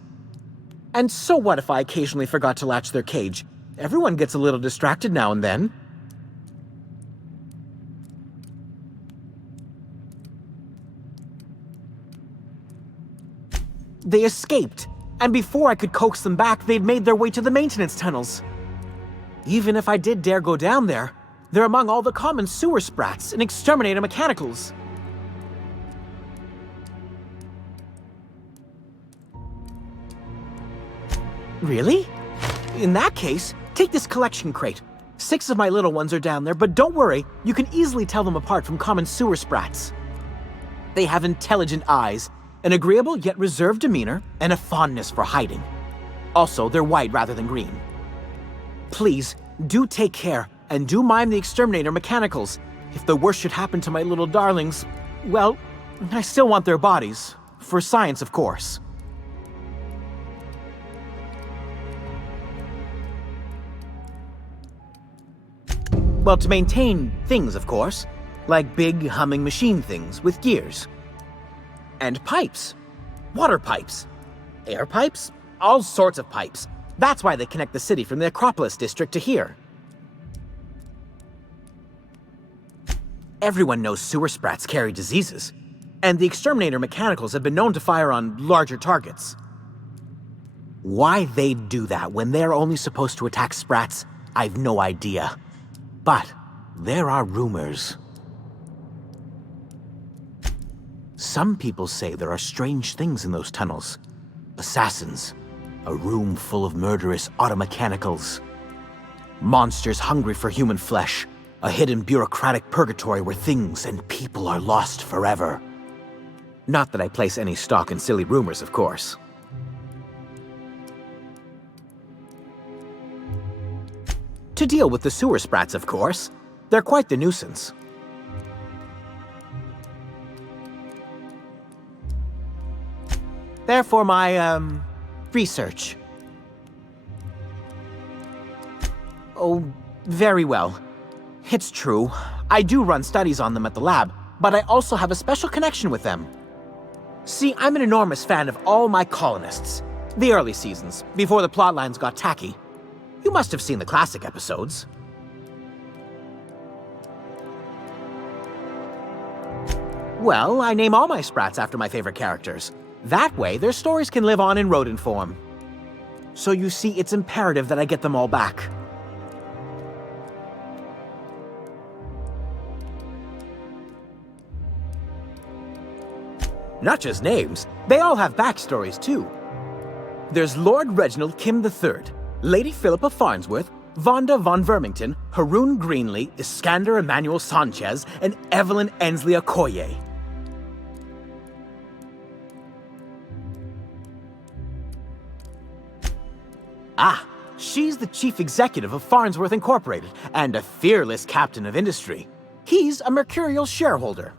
And so what if I occasionally forgot to latch their cage? Everyone gets a little distracted now and then. They escaped, and before I could coax them back, they'd made their way to the maintenance tunnels. Even if I did dare go down there, they're among all the common sewer sprats and exterminator mechanicals. Really? In that case, take this collection crate. 6 of my little ones are down there, but don't worry, you can easily tell them apart from common sewer sprats. They have intelligent eyes, an agreeable yet reserved demeanor, and a fondness for hiding. Also, they're white rather than green. Please, do take care, and do mime the exterminator mechanicals. If the worst should happen to my little darlings, well, I still want their bodies. For science, of course. Well, to maintain things, of course. Like big, humming machine things with gears. And pipes. Water pipes. Air pipes. All sorts of pipes. That's why they connect the city from the Acropolis district to here. Everyone knows sewer sprats carry diseases. And the exterminator mechanicals have been known to fire on larger targets. Why they'd do that when they're only supposed to attack sprats, I've no idea. But there are rumors. Some people say there are strange things in those tunnels. Assassins, a room full of murderous automechanicals. Monsters hungry for human flesh, a hidden bureaucratic purgatory where things and people are lost forever. Not that I place any stock in silly rumors, of course. To deal with the sewer sprats, of course. They're quite the nuisance. Therefore, my, research. Oh, very well. It's true. I do run studies on them at the lab, but I also have a special connection with them. See, I'm an enormous fan of all my colonists. The early seasons, before the plotlines got tacky. You must have seen the classic episodes. Well, I name all my sprats after my favorite characters. That way, their stories can live on in rodent form. So you see, it's imperative that I get them all back. Not just names, they all have backstories too. There's Lord Reginald Kim III, Lady Philippa Farnsworth, Vonda von Vermington, Haroon Greenlee, Iskander Emmanuel Sanchez, and Evelyn Ensley Okoye. Ah, she's the chief executive of Farnsworth Incorporated and a fearless captain of industry. He's a mercurial shareholder.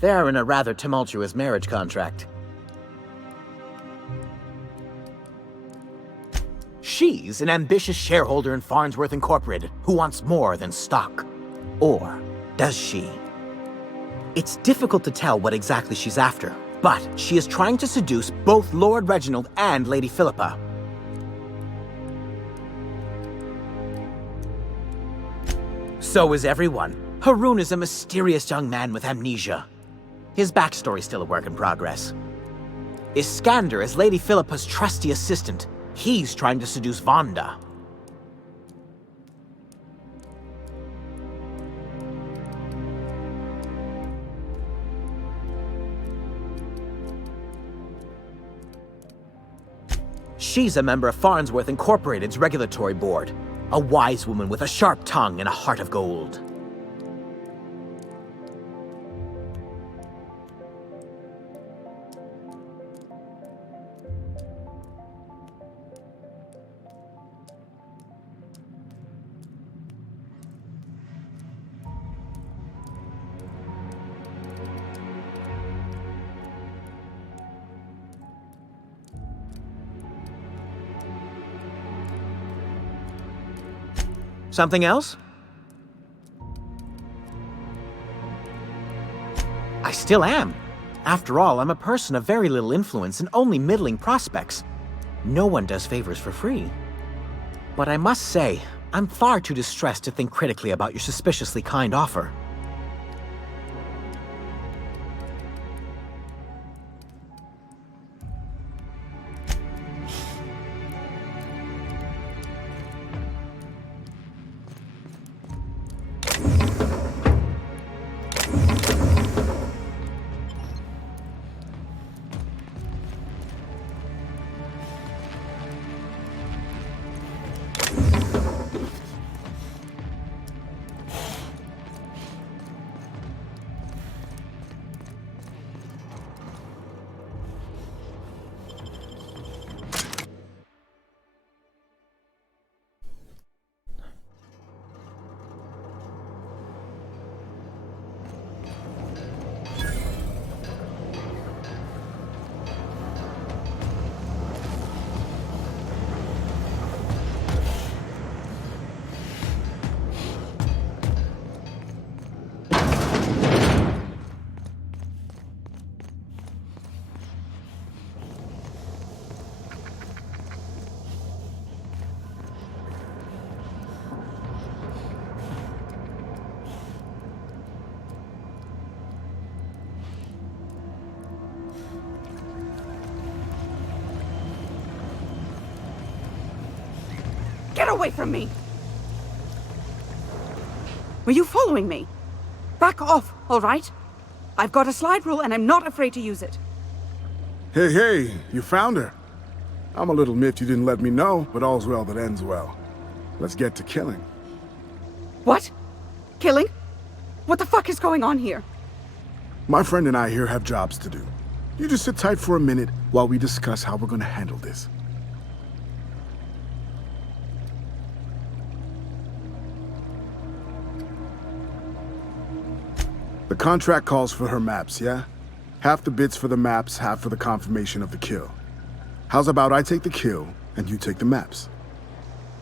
They're in a rather tumultuous marriage contract. She's an ambitious shareholder in Farnsworth Incorporated who wants more than stock. Or does she? It's difficult to tell what exactly she's after, but she is trying to seduce both Lord Reginald and Lady Philippa. So is everyone. Haroon is a mysterious young man with amnesia. His backstory's still a work in progress. Iskander is Lady Philippa's trusty assistant. He's trying to seduce Vonda. She's a member of Farnsworth Incorporated's regulatory board. A wise woman with a sharp tongue and a heart of gold. Something else? I still am. After all, I'm a person of very little influence and only middling prospects. No one does favors for free. But I must say, I'm far too distressed to think critically about your suspiciously kind offer. Get away from me! Were you following me? Back off, all right? I've got a slide rule and I'm not afraid to use it. Hey, you found her. I'm a little miffed you didn't let me know, but all's well that ends well. Let's get to killing. What? Killing? What the fuck is going on here? My friend and I here have jobs to do. You just sit tight for a minute while we discuss how we're gonna handle this. The contract calls for her maps, yeah? Half the bits for the maps, half for the confirmation of the kill. How's about I take the kill, and you take the maps?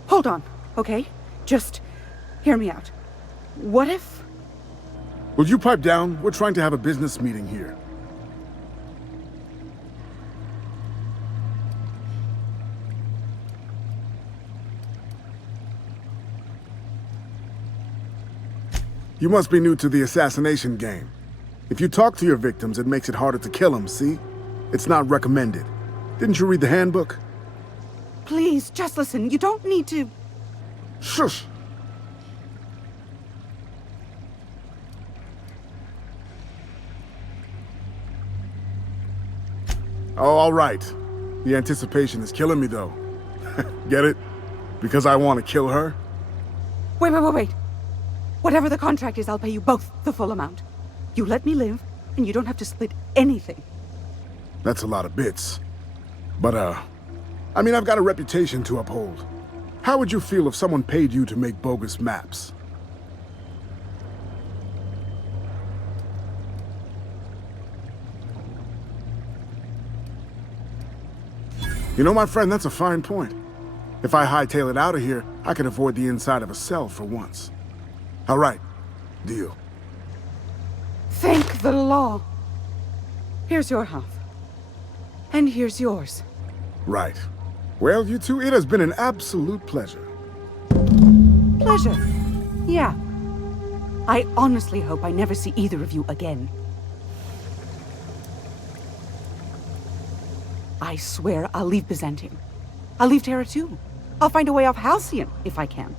Hold on, okay? Just hear me out. What if... Will you pipe down? We're trying to have a business meeting here. You must be new to the assassination game. If you talk to your victims, it makes it harder to kill them, see? It's not recommended. Didn't you read the handbook? Please, just listen. You don't need to... Shush! Oh, all right. The anticipation is killing me, though. Get it? Because I want to kill her? Wait. Whatever the contract is, I'll pay you both the full amount. You let me live, and you don't have to split anything. That's a lot of bits. But, I mean, I've got a reputation to uphold. How would you feel if someone paid you to make bogus maps? You know, my friend, that's a fine point. If I hightail it out of here, I can avoid the inside of a cell for once. All right, deal. Thank the law. Here's your half. And here's yours. Right. Well, you two, it has been an absolute pleasure. Pleasure. Yeah. I honestly hope I never see either of you again. I swear I'll leave Byzantium. I'll leave Terra too. I'll find a way off Halcyon if I can.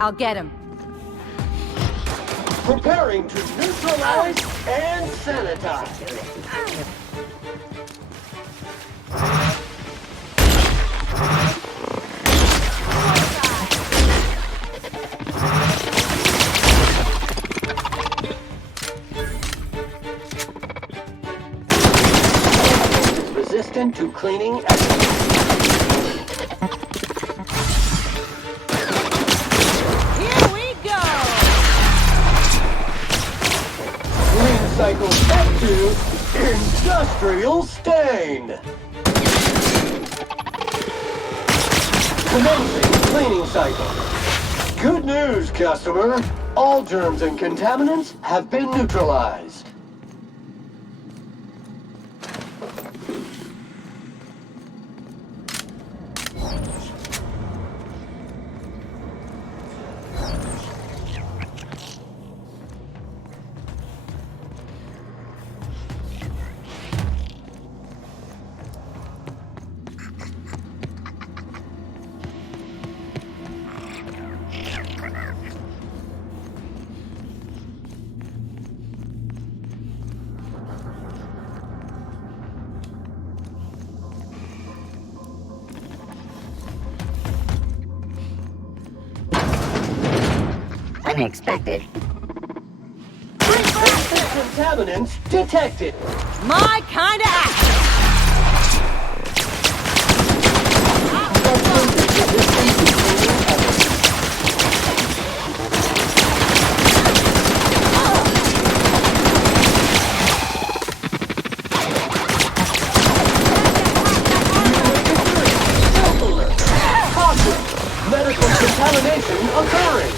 I'll get him. Preparing to neutralize and sanitize. Resistant to cleaning agents. Here we go! Clean cycle step 2, industrial stain. Commencing cleaning cycle. Good news, customer. All germs and contaminants have been neutralized. Unexpected. Contaminants detected. My kind of act! Caution! Medical contamination occurring.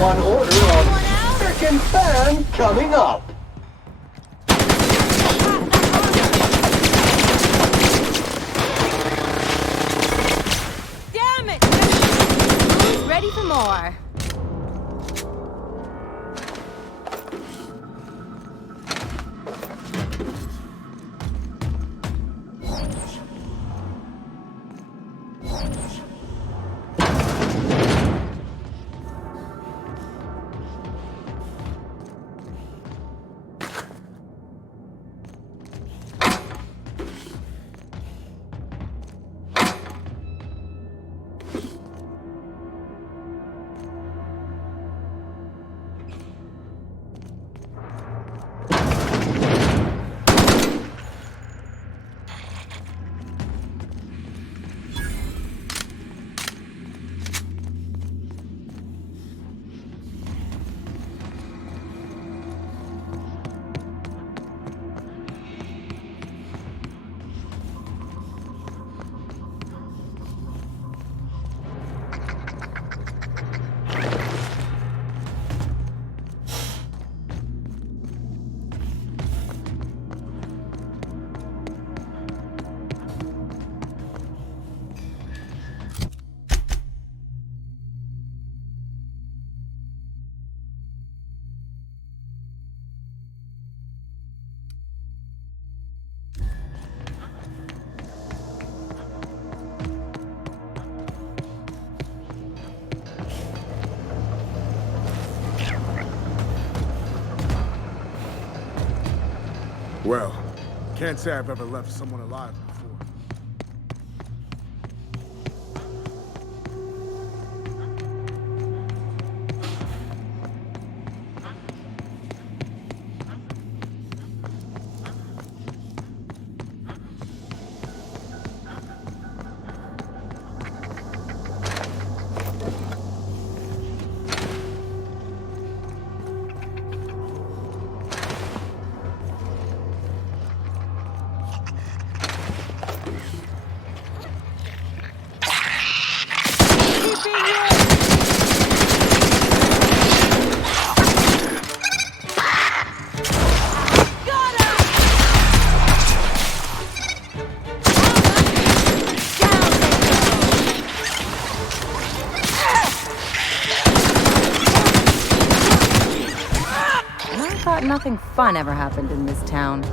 One order of frickin' fan coming up. Damn it! Who's ready for more? Well, can't say I've ever left someone alive before. Nothing fun ever happened in this town.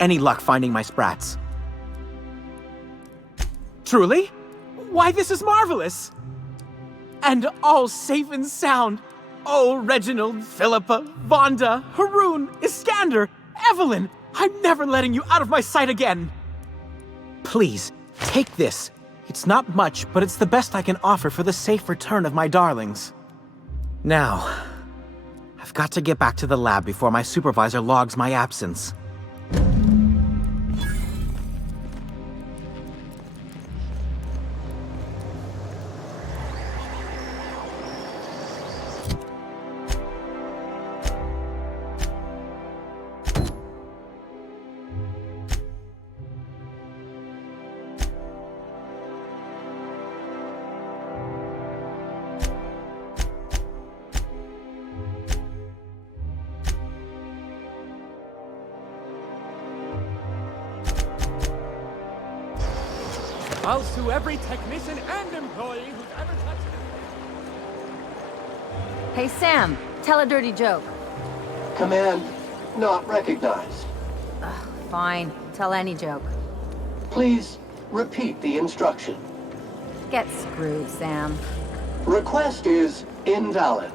Any luck finding my sprats? Truly? Why, this is marvelous! And all safe and sound. Oh, Reginald, Philippa, Vonda, Haroon, Iskander, Evelyn, I'm never letting you out of my sight again. Please, take this. It's not much, but it's the best I can offer for the safe return of my darlings. Now, I've got to get back to the lab before my supervisor logs my absence. I'll sue every technician and employee who's ever touched it. Hey, Sam, tell a dirty joke. Command not recognized. Fine, tell any joke. Please repeat the instruction. Get screwed, Sam. Request is invalid.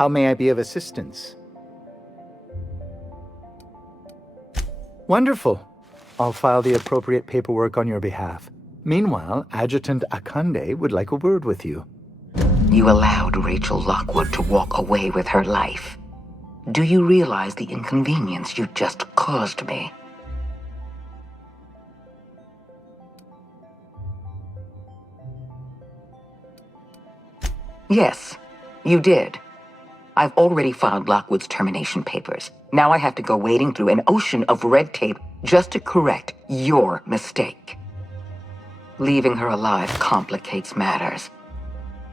How may I be of assistance? Wonderful. I'll file the appropriate paperwork on your behalf. Meanwhile, Adjutant Akande would like a word with you. You allowed Rachel Lockwood to walk away with her life. Do you realize the inconvenience you just caused me? Yes, you did. I've already filed Lockwood's termination papers. Now I have to go wading through an ocean of red tape just to correct your mistake. Leaving her alive complicates matters.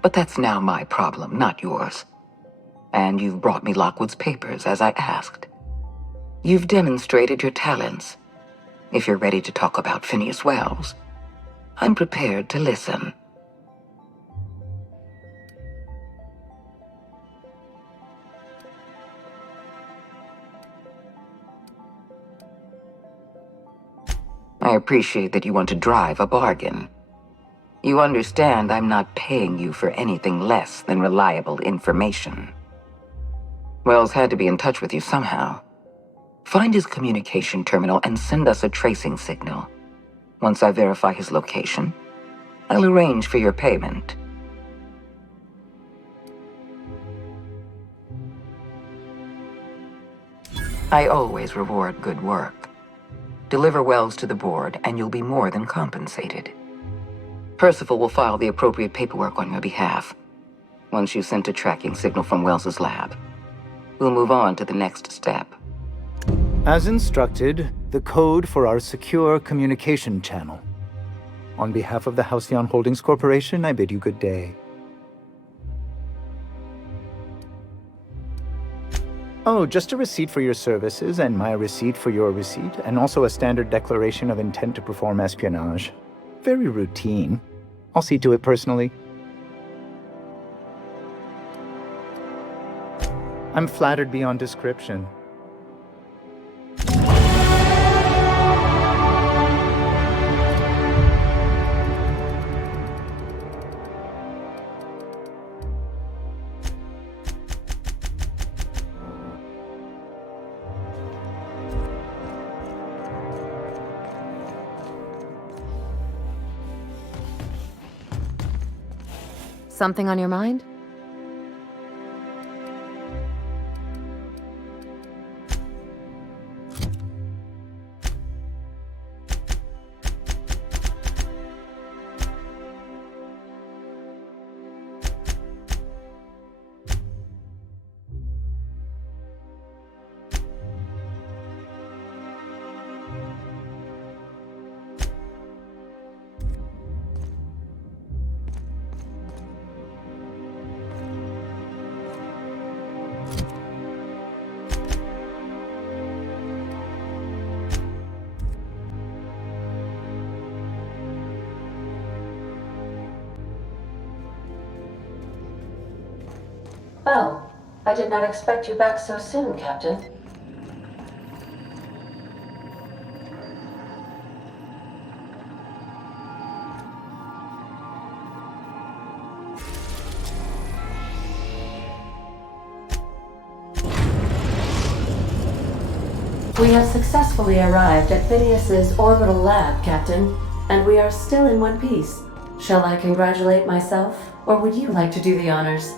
But that's now my problem, not yours. And you've brought me Lockwood's papers, as I asked. You've demonstrated your talents. If you're ready to talk about Phineas Wells, I'm prepared to listen. I appreciate that you want to drive a bargain. You understand I'm not paying you for anything less than reliable information. Wells had to be in touch with you somehow. Find his communication terminal and send us a tracing signal. Once I verify his location, I'll arrange for your payment. I always reward good work. Deliver Wells to the board, and you'll be more than compensated. Percival will file the appropriate paperwork on your behalf. Once you've sent a tracking signal from Wells's lab, we'll move on to the next step. As instructed, the code for our secure communication channel. On behalf of the Halcyon Holdings Corporation, I bid you good day. Oh, just a receipt for your services and my receipt for your receipt, and also a standard declaration of intent to perform espionage. Very routine. I'll see to it personally. I'm flattered beyond description. Something on your mind? Oh, I did not expect you back so soon, Captain. We have successfully arrived at Phineas's orbital lab, Captain, and we are still in one piece. Shall I congratulate myself, or would you like to do the honors?